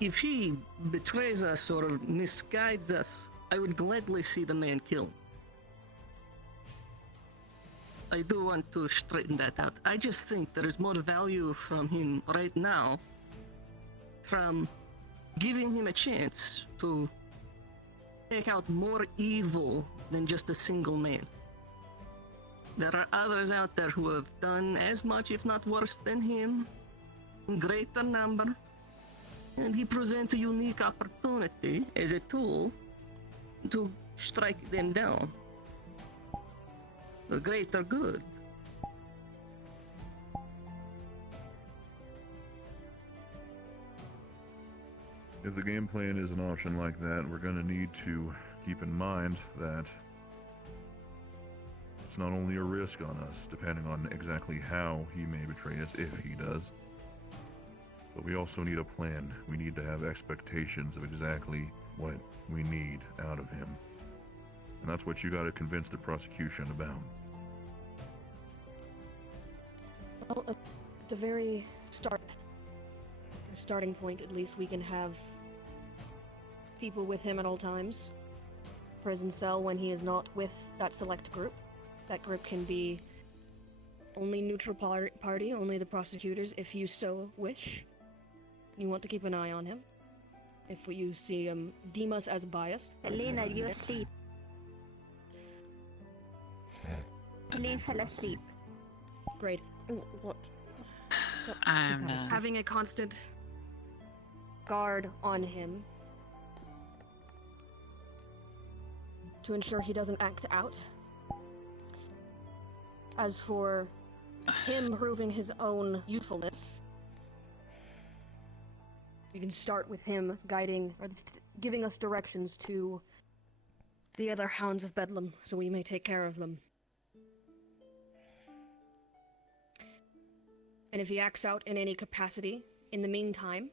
if he betrays us or misguides us, I would gladly see the man killed. I do want to straighten that out. I just think there is more value from him right now, from giving him a chance to take out more evil than just a single man. There are others out there who have done as much, if not worse, than him, in greater number, and he presents a unique opportunity as a tool to strike them down. The greater good. If the game plan is an option like that, we're going to need to keep in mind that it's not only a risk on us, depending on exactly how he may betray us, if he does, but we also need a plan. We need to have expectations of exactly what we need out of him. And that's what you got to convince the prosecution about. Well, at the very start, or starting point at least, we can have people with him at all times. Prison cell when he is not with that select group. That group can be only neutral party, only the prosecutors, if you so wish. You want to keep an eye on him. If you see him deem us as biased. Elena, you're asleep. Elena fell asleep. Great. What? So, I'm not. having a constant guard on him to ensure he doesn't act out. As for him proving his own usefulness, you can start with him guiding or giving us directions to the other hounds of Bedlam so we may take care of them. And if he acts out in any capacity in the meantime,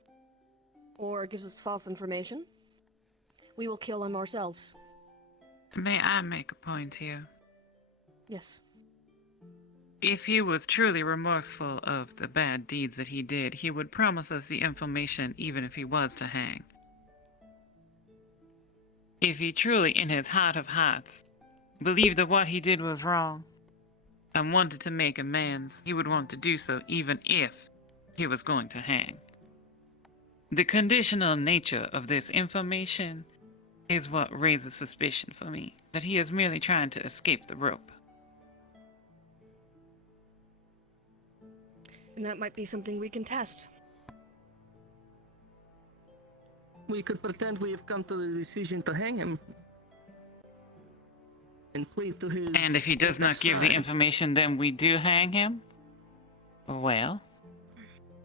or gives us false information, we will kill him ourselves. May I make a point here? Yes. If he was truly remorseful of the bad deeds that he did, he would promise us the information even if he was to hang. If he truly, in his heart of hearts, believed that what he did was wrong, and wanted to make amends, he would want to do so even if he was going to hang. The conditional nature of this information is what raises suspicion for me, that he is merely trying to escape the rope. And that might be something we can test. We could pretend we have come to the decision to hang him. And plead to his... And if he does not give the information, then we do hang him? Well,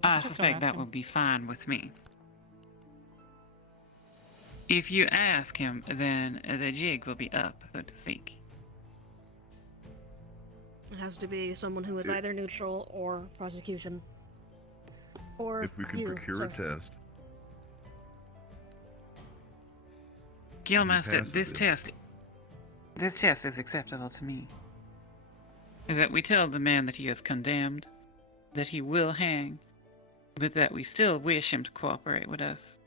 I suspect that would be fine with me. If you ask him, then the jig will be up, so to speak. It has to be someone who is either neutral or prosecution. Or if we can procure a test. Guildmaster, this test is acceptable to me. That we tell the man that he is condemned, that he will hang, but that we still wish him to cooperate with us.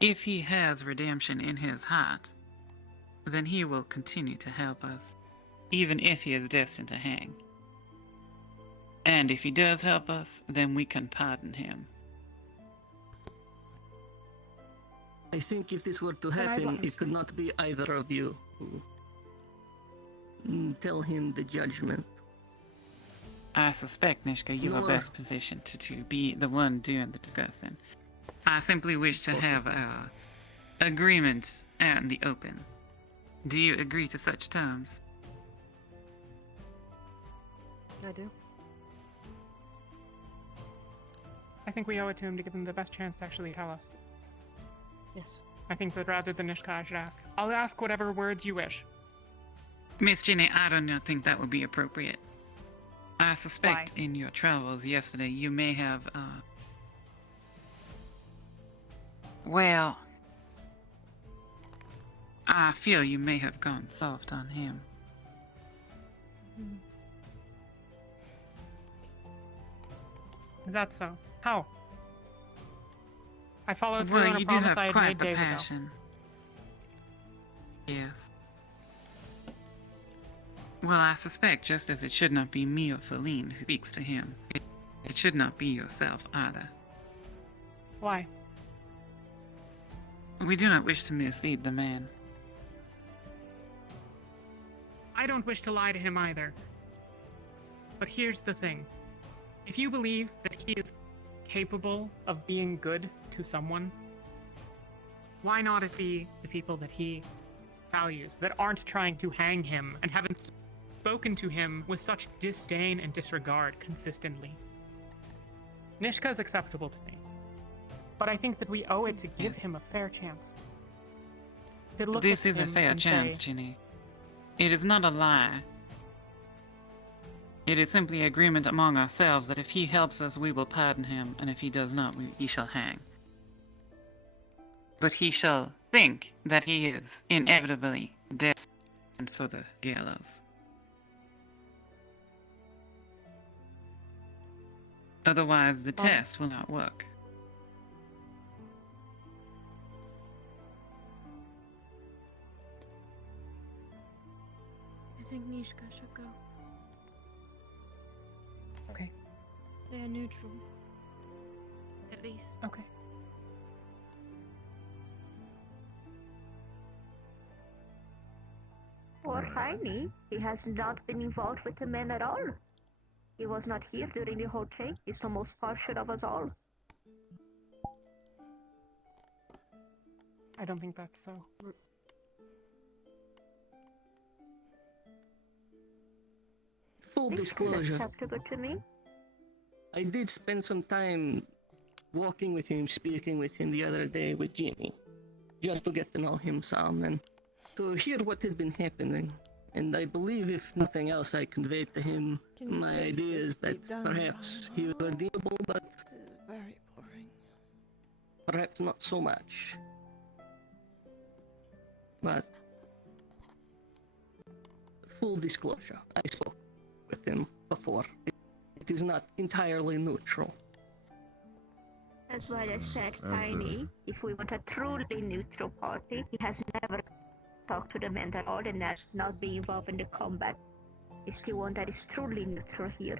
If he has redemption in his heart, then he will continue to help us, even if he is destined to hang. And if he does help us, then we can pardon him. I think if this were to happen, it could not be either of you who tell him the judgment. I suspect, Nishka, you are best positioned to be the one doing the discussing. I simply wish to have our agreement out in the open. Do you agree to such terms? I do. I think we owe it to him to give him the best chance to actually tell us. Yes. I think that rather than Nishka, I should ask. I'll ask whatever words you wish. Miss Ginny, I do not think that would be appropriate. I suspect in your travels yesterday you may have, well, I feel you may have gone soft on him. Is that so? How? I followed through Well, on a you do promise have I had quite made the days ago. passion. Yes. Well, I suspect just as it should not be me or Feline who speaks to him, it should not be yourself either. Why? We do not wish to mislead the man. I don't wish to lie to him either. But here's the thing. If you believe that he is capable of being good to someone, why not it be the people that he values, that aren't trying to hang him and haven't spoken to him with such disdain and disregard consistently? Nishka is acceptable to me, but I think that we owe it to give him a fair chance. To look This at is a him fair and chance, say, Ginny. It is not a lie. It is simply agreement among ourselves that if he helps us, we will pardon him, and if he does not, he shall hang. But he shall think that he is inevitably destined for the gallows. Otherwise, the test will not work. I think Nishka should go. Okay. They are neutral. At least. Okay. Poor Heine, he has not been involved with the men at all. He was not here during the whole thing. He's the most partial of us all. I don't think that's so. Full This is disclosure, acceptable to me. I did spend some time walking with him, speaking with him the other day with Jimmy, just to get to know him some and to hear what had been happening. And I believe, if nothing else, I conveyed to him my ideas that perhaps he was redeemable, but This is very boring. perhaps not so much. But full disclosure, I spoke with him before. It is not entirely neutral. That's why I said, Heine, if we want a truly neutral party, he has never talked to the men at all and has not been involved in the combat. Is still one that is truly neutral here.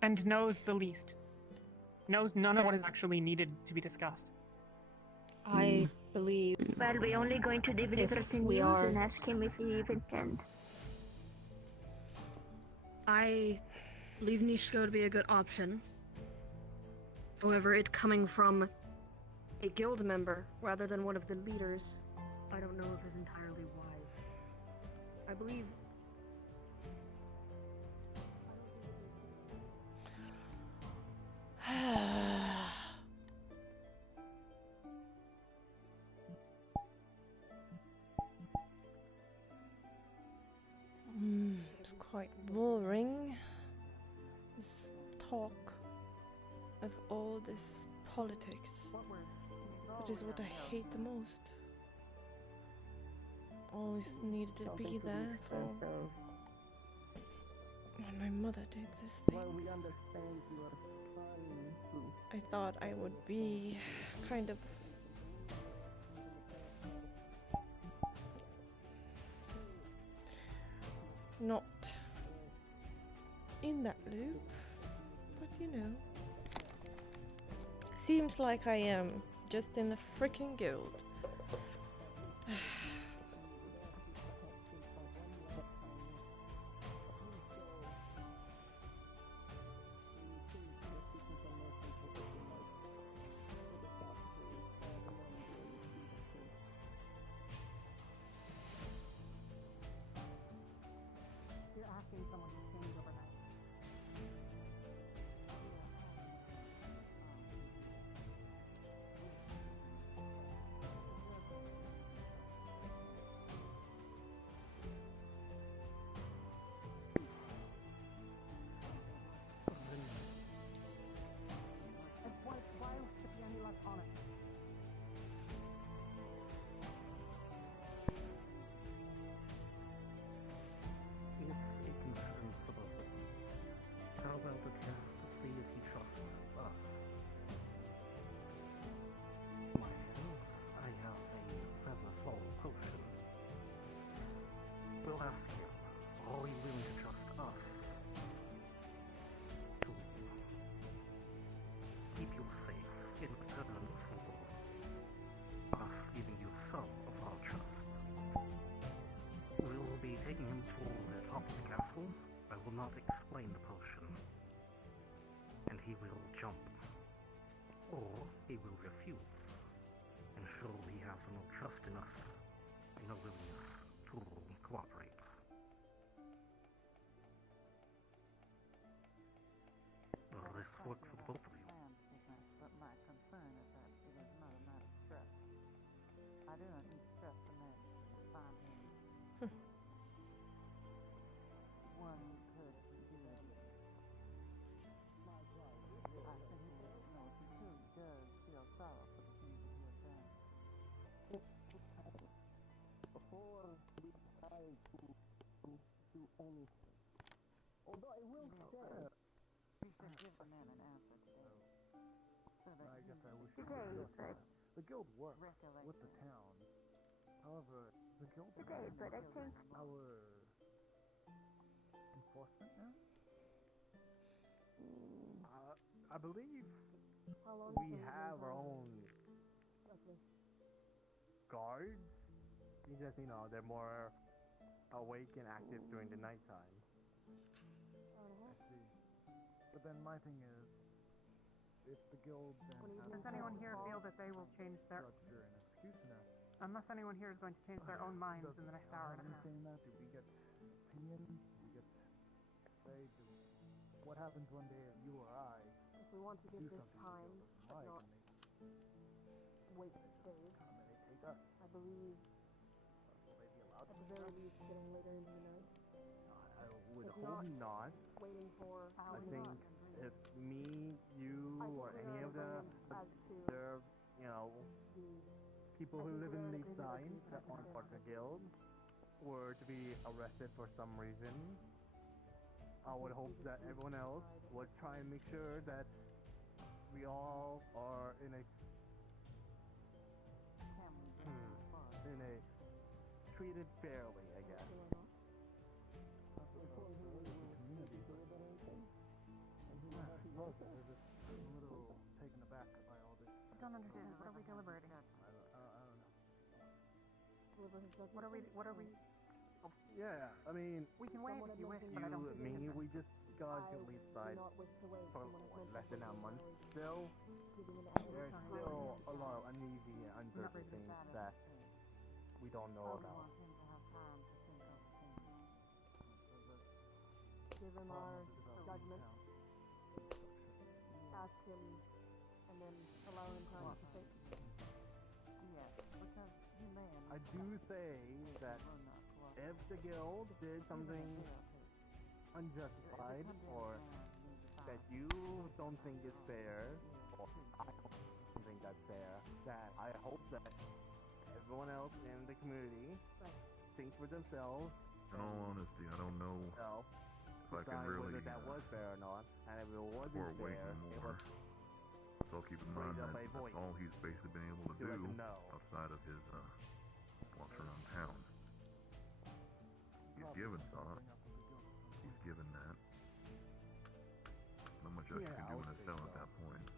And knows the least. Knows none of what is actually needed to be discussed. I believe. Well, we're only going to deliver the news and ask him if he even can. I believe Nishko to be a good option. However, it coming from a guild member rather than one of the leaders, I don't know if is entirely wise. I believe. It's quite boring. This talk of all this politics. That is what I hate the most. Always needed to be there for when my mother did this thing. Well, we understand you are trying to I thought I would be kind of not in that loop, but you know, seems like I am just in a freaking guild. You're asking someone to change overnight. And why should be any less honest? It's a concern for both of them. How well the test to see if he trusts us. My friend, I have a feather fall potion. We'll ask him, are you willing to trust us to keep you safe in return for us giving you some of our trust? We will be taking him to the top of the castle. I will not explain the potion. And he will jump. Or he will refuse. And show he has no trust in us, and no willingness to cooperate. Will this work for both of you? But my concern is that it is not a matter of stress. I do not need stress the man to find him. One could do it. I think he knows he truly does feel sorrow for the things that he has done. Before we decide to do anything, although I will say... You should give the man an answer today. So that I guess I wish today, but the guild works recollect with the town. However, the guild today, but I think our enforcement now? I believe we have our own guards. You just, they're more awake and active during the nighttime. I see. But then my thing is, if the guild then Does anyone here feel that they will change their... structure and executioner, Unless anyone here is going to change their own minds in the next hour and a half. saying that, do we get opinion? Do we get say, what happens one day if you or I If we want to give do this something time, the guild doesn't like, not and wait days, they take us? I believe Will they be allowed at to the do very that? least getting later into the night. I would If hope not, not. Waiting for I think if me, you, I think or we any are of the agreement as to observed, people who I think live we in are in these agreement signs with that the aren't part of the guild were to be arrested for some reason, I would hope that everyone else would try and make sure that we all are in a treated fairly, I guess. Look, they're just a little taken aback by all this. I don't understand. What are we deliberating? I don't know. What are we... Oh, yeah, I mean, We can wait if you wish, but I you don't and think me, we we just got to leave side for less than a month still. There's still a lot of uneasy and uncertain things that we don't know about. Give him our judgment, ask him, and then allow him time to think. Yes, because you may I do say that if the guild did something unjustified or that you don't think is fair, or I don't think that's fair, that I hope that everyone else in the community thinks for themselves. In all honesty, I don't know if I can decide really whether that was fair or not, and if it wasn't support fair, waiting it more. was Also, keep in mind that that's all he's basically been able to do outside of his walks around town. He's given thought. He's given that. Not much else you can do in a cell at that point.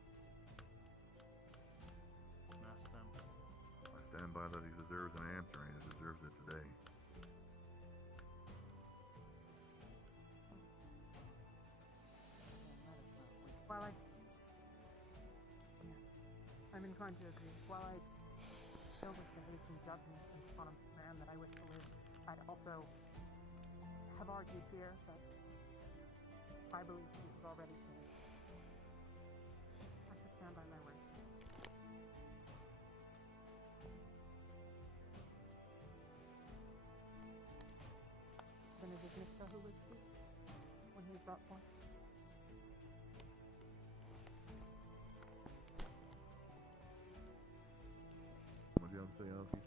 I stand by that he deserves an answer, and he deserves it today. While I'm inclined to agree. While I still wish to hasten judgment in front of the man that I wish to live, I'd also have argued here that I believe he is already finished. I should stand by my word. Then it is Nishka who would speak when he is brought forth. What do you have to say, Elsie?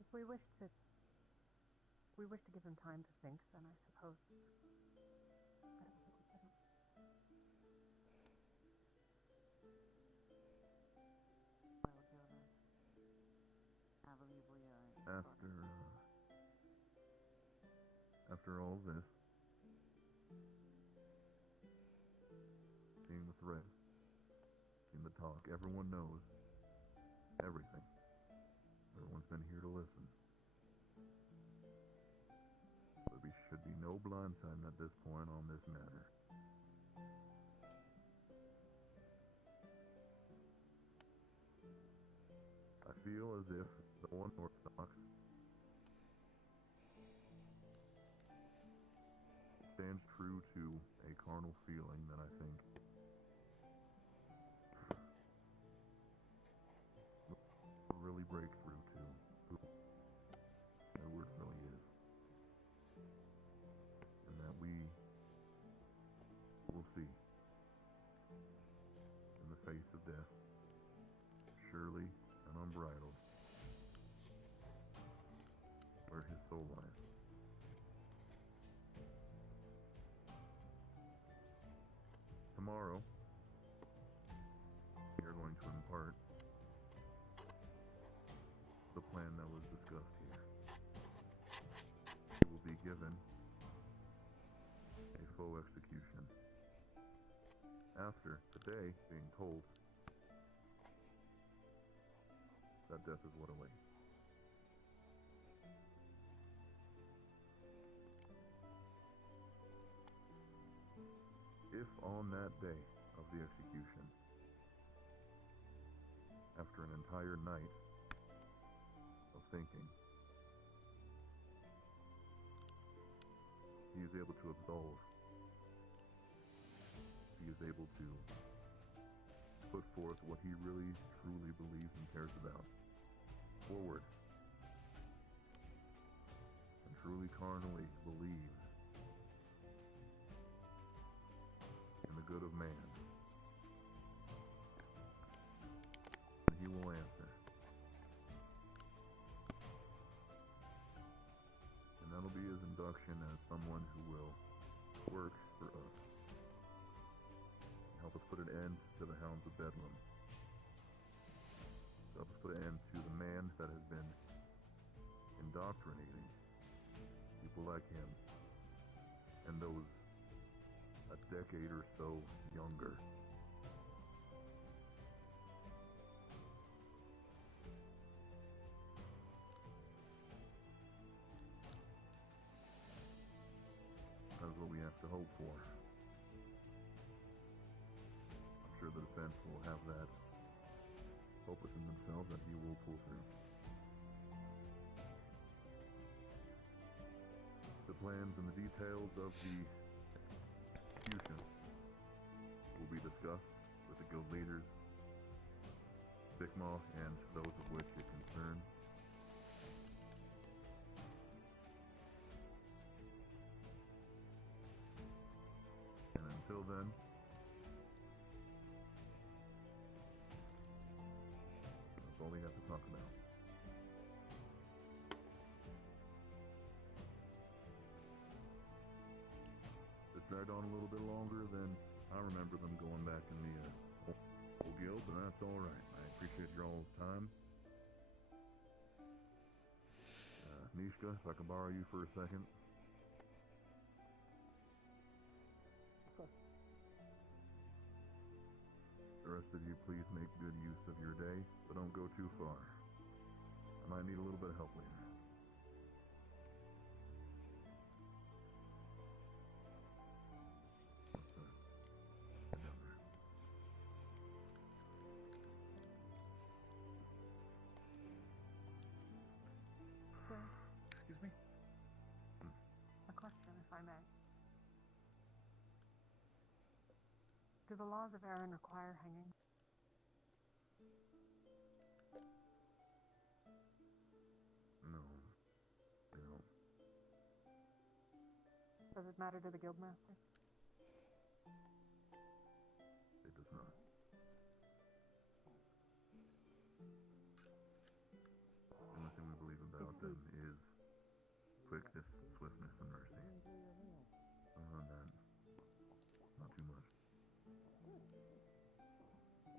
If we wish to give him time to think, then I suppose I don't think we shouldn't. Well, Gilda, I believe we are. After all this, seeing the threat, seeing the talk, everyone knows everything. Everyone's been here to listen. There should be no blindsiding at this point on this matter. I feel as if the unorthodox stands true to a carnal feeling that I think will really break through to who Edward really is. And that we will see in the face of death, surely and unbridled, where his soul lies. Tomorrow, we are going to impart the plan that was discussed here. You will be given a full execution. After today being told that death is what awaits. If on that day of the execution, after an entire night of thinking, he is able to absolve, he is able to put forth what he really, truly believes and cares about, forward, and truly carnally believes in the good of man, he will answer. And that'll be his induction as someone who will work for us. Help us put an end to the hounds of Bedlam. Help us put an end to the man that has been indoctrinating people like him and those a decade or so younger. what we have to hope for. I'm sure the defense will have that hope within themselves that he will pull through. The plans and the details of the execution will be discussed with the guild leaders, Sigma, and those of which it concerns. And until then, that's all we have to talk about. This dragged on a little bit longer than I remember them going back in the old guild, but that's all right. I appreciate your all's time. Nishka, if I can borrow you for a second. The rest of you, please make good use of your day, but don't go too far. I might need a little bit of help later. Sir, Excuse me? a question, if I may. Do the laws of Erin require hanging? No, they don't. Does it matter to the guildmaster? It does not. The only thing we believe about them is quickness, swiftness, and mercy. Other than that, not too much.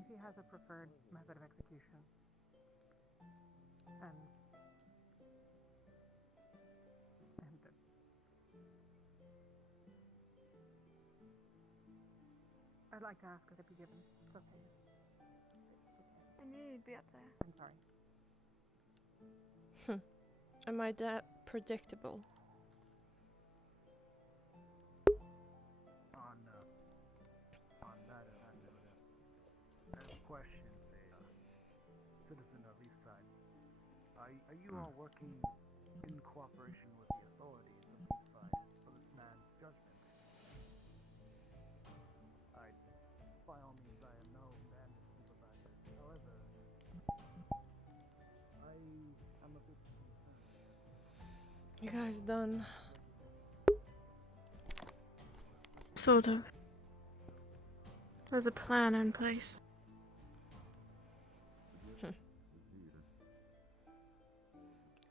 If he has a preferred method of execution, and I'd like to ask her to be given. It's okay. I knew you'd be up there. I'm sorry. Am I that predictable? On that note, I have a question, citizen of Eastside. Are you all working in cooperation with the authorities of Eastside for this man's judgment? By all means, I am no man to sympathize. However, I am a bit concerned. You guys done? Sort of. There's a plan in place.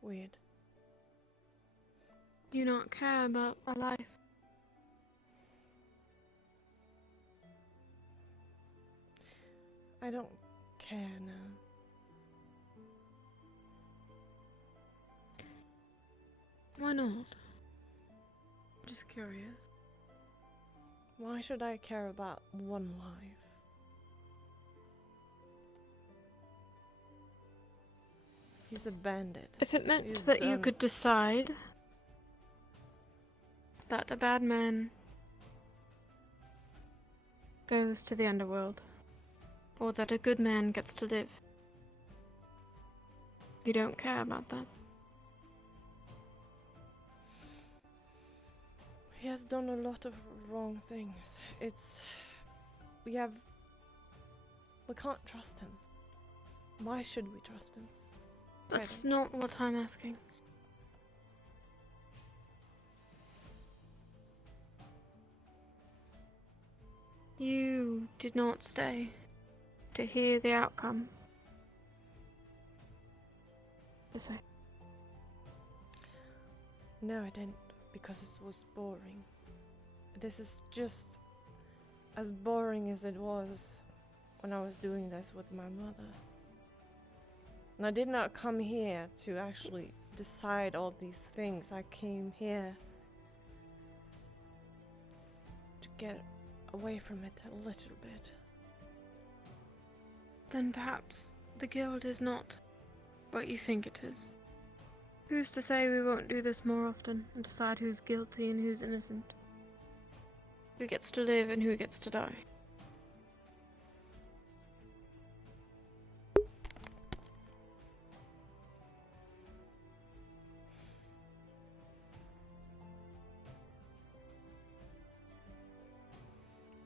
Weird. You not care about a life. I don't care now. Why not? Just curious. Why should I care about one life? He's a bandit. If it meant He's that you done. could decide that a bad man goes to the underworld, or that a good man gets to live, you don't care about that. He has done a lot of wrong things. We can't trust him. Why should we trust him? That's not what I'm asking. You did not stay to hear the outcome. Is it? No, I didn't, because it was boring. This is just as boring as it was when I was doing this with my mother. And I did not come here to actually decide all these things. I came here to get away from it a little bit. Then perhaps the guild is not what you think it is. Who's to say we won't do this more often and decide who's guilty and who's innocent? Who gets to live and who gets to die.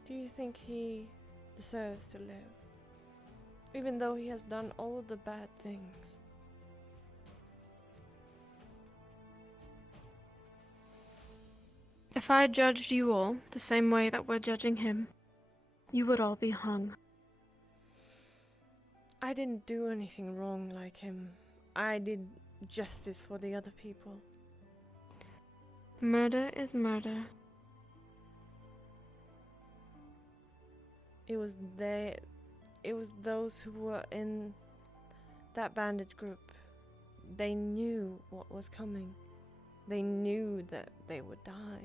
Do you think he deserves to live? Even though he has done all the bad things? If I judged you all the same way that we're judging him, you would all be hung. I didn't do anything wrong like him. I did justice for the other people. Murder is murder. It was those who were in that bandit group. They knew what was coming. They knew that they would die.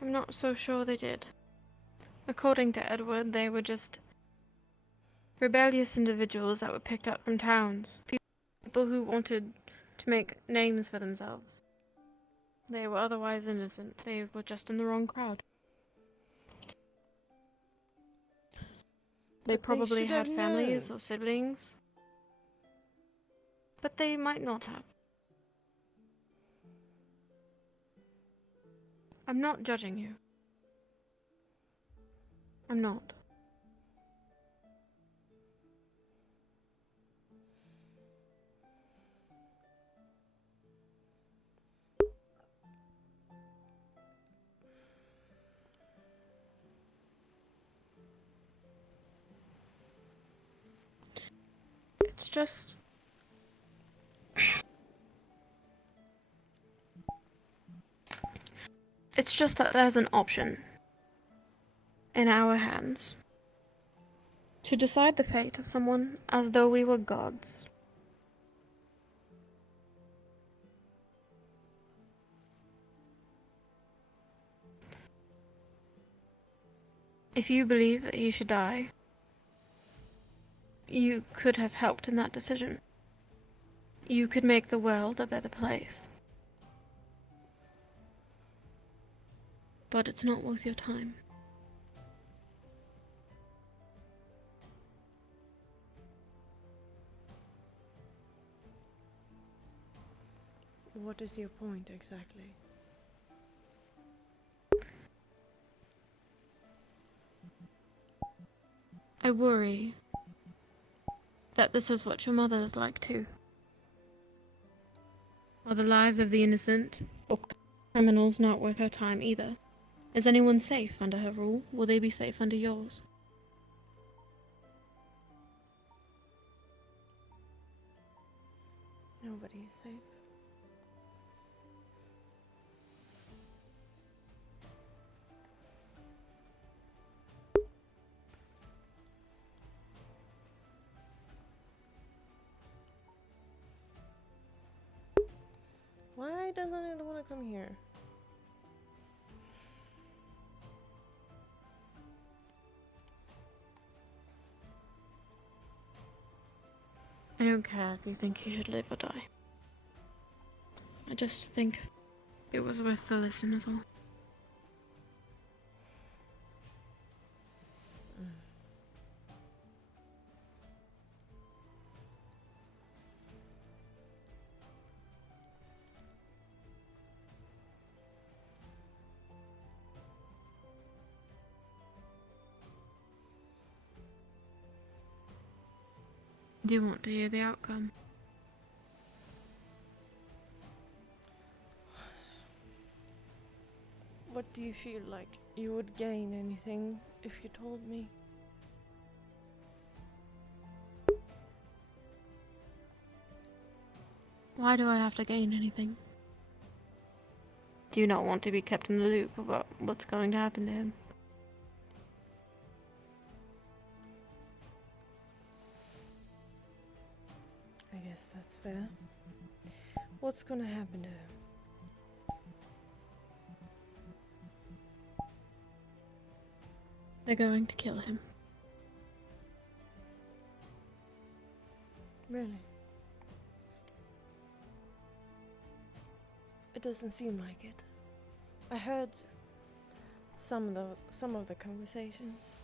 I'm not so sure they did. According to Edward, they were just rebellious individuals that were picked up from towns. People who wanted to make names for themselves. They were otherwise innocent. They were just in the wrong crowd. They probably had families or siblings. But they might not have. I'm not judging you. I'm not. It's just... It's just that there's an option in our hands to decide the fate of someone as though we were gods. If you believe that he should die, you could have helped in that decision. You could make the world a better place. But it's not worth your time. What is your point exactly? I worry that this is what your mother is like too. Are the lives of the innocent or criminals not worth her time either? Is anyone safe under her rule? Will they be safe under yours? Nobody is safe. Why doesn't it want to come here? I don't care if you think he should live or die. I just think it was worth the listen is all. Do you want to hear the outcome? What do you feel like you would gain anything if you told me? Why do I have to gain anything? Do you not want to be kept in the loop about what's going to happen to him? I guess that's fair. What's gonna happen to him? They're going to kill him. Really? It doesn't seem like it. I heard some of the conversations.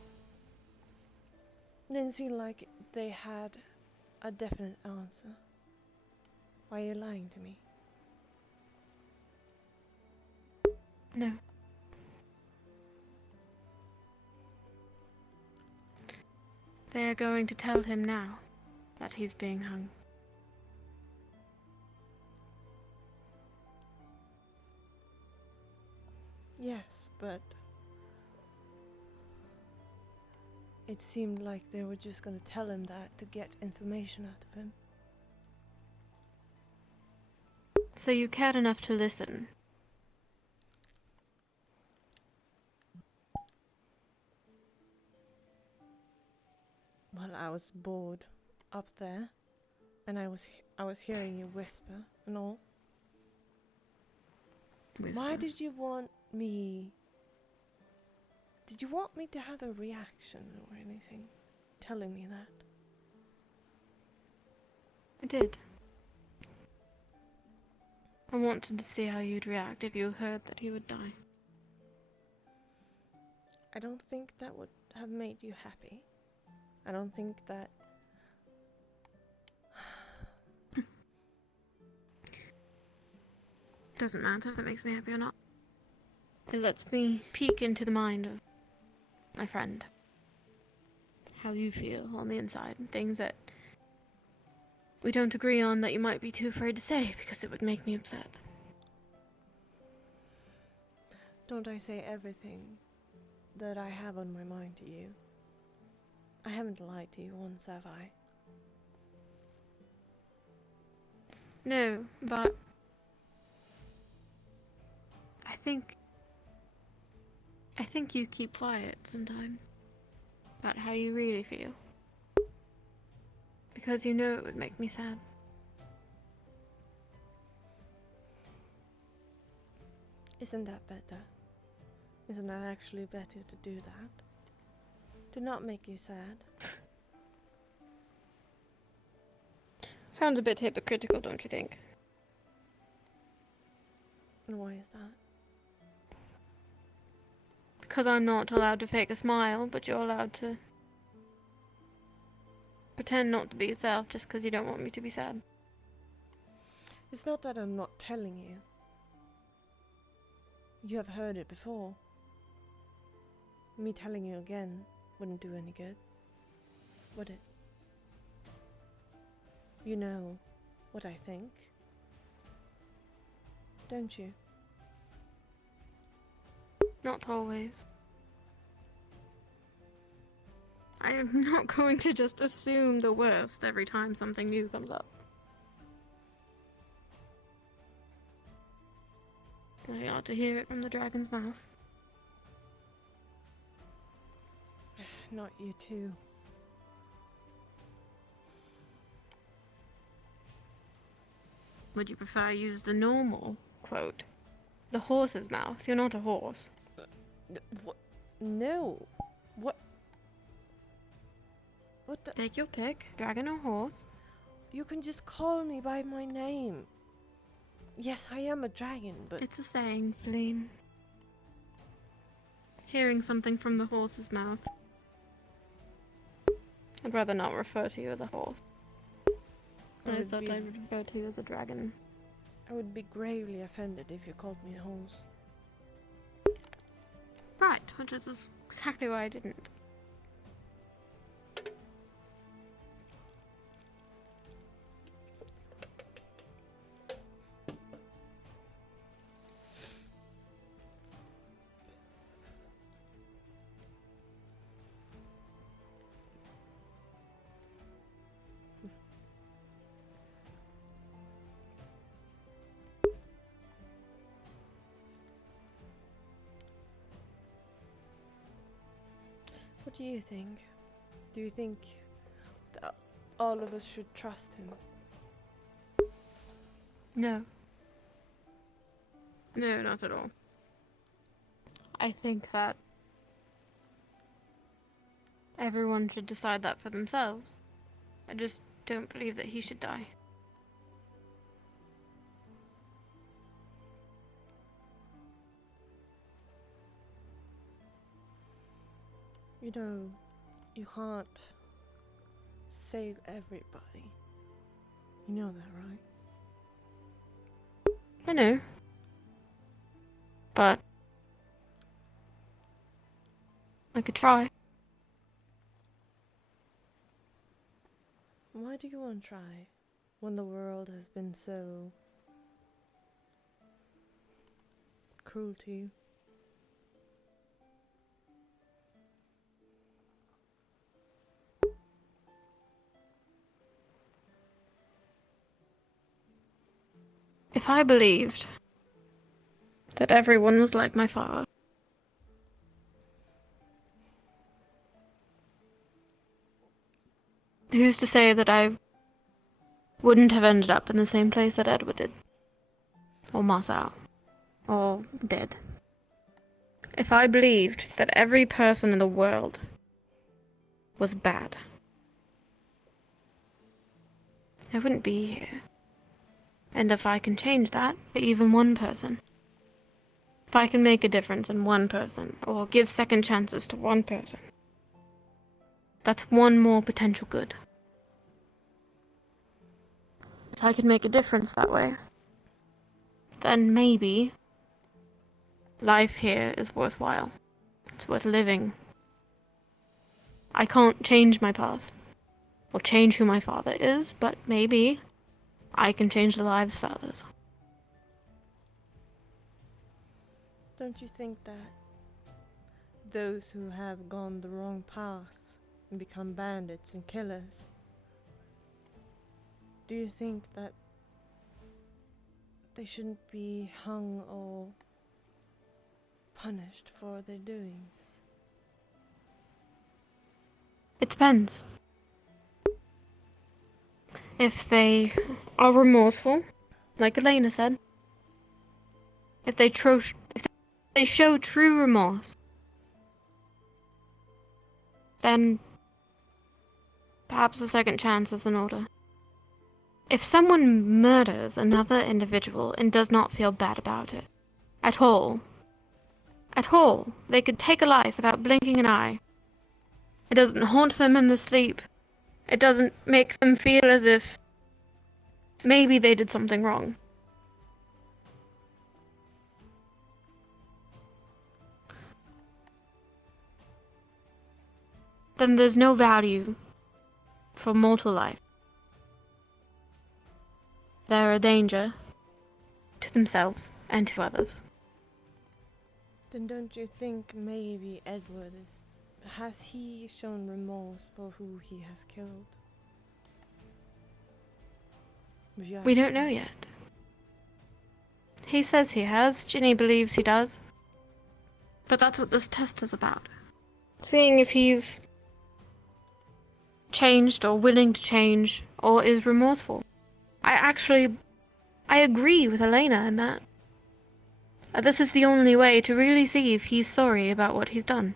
Didn't seem like they had a definite answer. Why are you lying to me? No. They are going to tell him now that he's being hung. Yes, but it seemed like they were just gonna tell him that to get information out of him. So you cared enough to listen. Well, I was bored up there, and I was hearing you whisper and all. Whisper. Why did you want me? Did you want me to have a reaction or anything, telling me that? I did. I wanted to see how you'd react if you heard that he would die. I don't think that would have made you happy. I don't think that. Doesn't matter if it makes me happy or not. It lets me peek into the mind of my friend. How you feel on the inside, and things that we don't agree on that you might be too afraid to say because it would make me upset. Don't I say everything that I have on my mind to you? I haven't lied to you once, have I? No, but I think you keep quiet sometimes about how you really feel. Because you know it would make me sad. Isn't that better? Isn't that actually better to do that? To not make you sad? Sounds a bit hypocritical, don't you think? And why is that? Because I'm not allowed to fake a smile, but you're allowed to pretend not to be yourself just because you don't want me to be sad. It's not that I'm not telling you. You have heard it before. Me telling you again wouldn't do any good, would it? You know what I think, don't you? Not always. I am not going to just assume the worst every time something new comes up. I ought to hear it from the dragon's mouth. Not you too. Would you prefer I use the normal quote? The horse's mouth. You're not a horse. What? No. What? What the? Take your pick, dragon or horse. You can just call me by my name. Yes, I am a dragon, but... It's a saying, Feline. Hearing something from the horse's mouth. I'd rather not refer to you as a horse. I thought I would refer to you as a dragon. I would be gravely offended if you called me a horse. Right, which is exactly why I didn't. What do you think? Do you think that all of us should trust him? No. No, not at all. I think that everyone should decide that for themselves. I just don't believe that he should die. You know, you can't save everybody. You know that, right? I know. But I could try. Why do you want to try when the world has been so cruel to you? If I believed that everyone was like my father, who's to say that I wouldn't have ended up in the same place that Edward did? Or Marcel? Or dead? If I believed that every person in the world was bad, I wouldn't be here. And if I can change that for even one person, if I can make a difference in one person, or give second chances to one person, that's one more potential good. If I can make a difference that way, then maybe life here is worthwhile. It's worth living. I can't change my past, or change who my father is, but maybe I can change the lives of others. Don't you think that those who have gone the wrong path and become bandits and killers, do you think that they shouldn't be hung or punished for their doings? It depends. If they are remorseful, like Elena said, if they show true remorse, then perhaps a second chance is in order. If someone murders another individual and does not feel bad about it, at all, they could take a life without blinking an eye. It doesn't haunt them in their sleep. It doesn't make them feel as if maybe they did something wrong. Then there's no value for mortal life. They're a danger to themselves and to others. Then don't you think maybe Edward has he shown remorse for who he has killed? We don't know yet. He says he has. Ginny believes he does. But that's what this test is about. Seeing if he's changed or willing to change or is remorseful. I agree with Elena in that. This is the only way to really see if he's sorry about what he's done.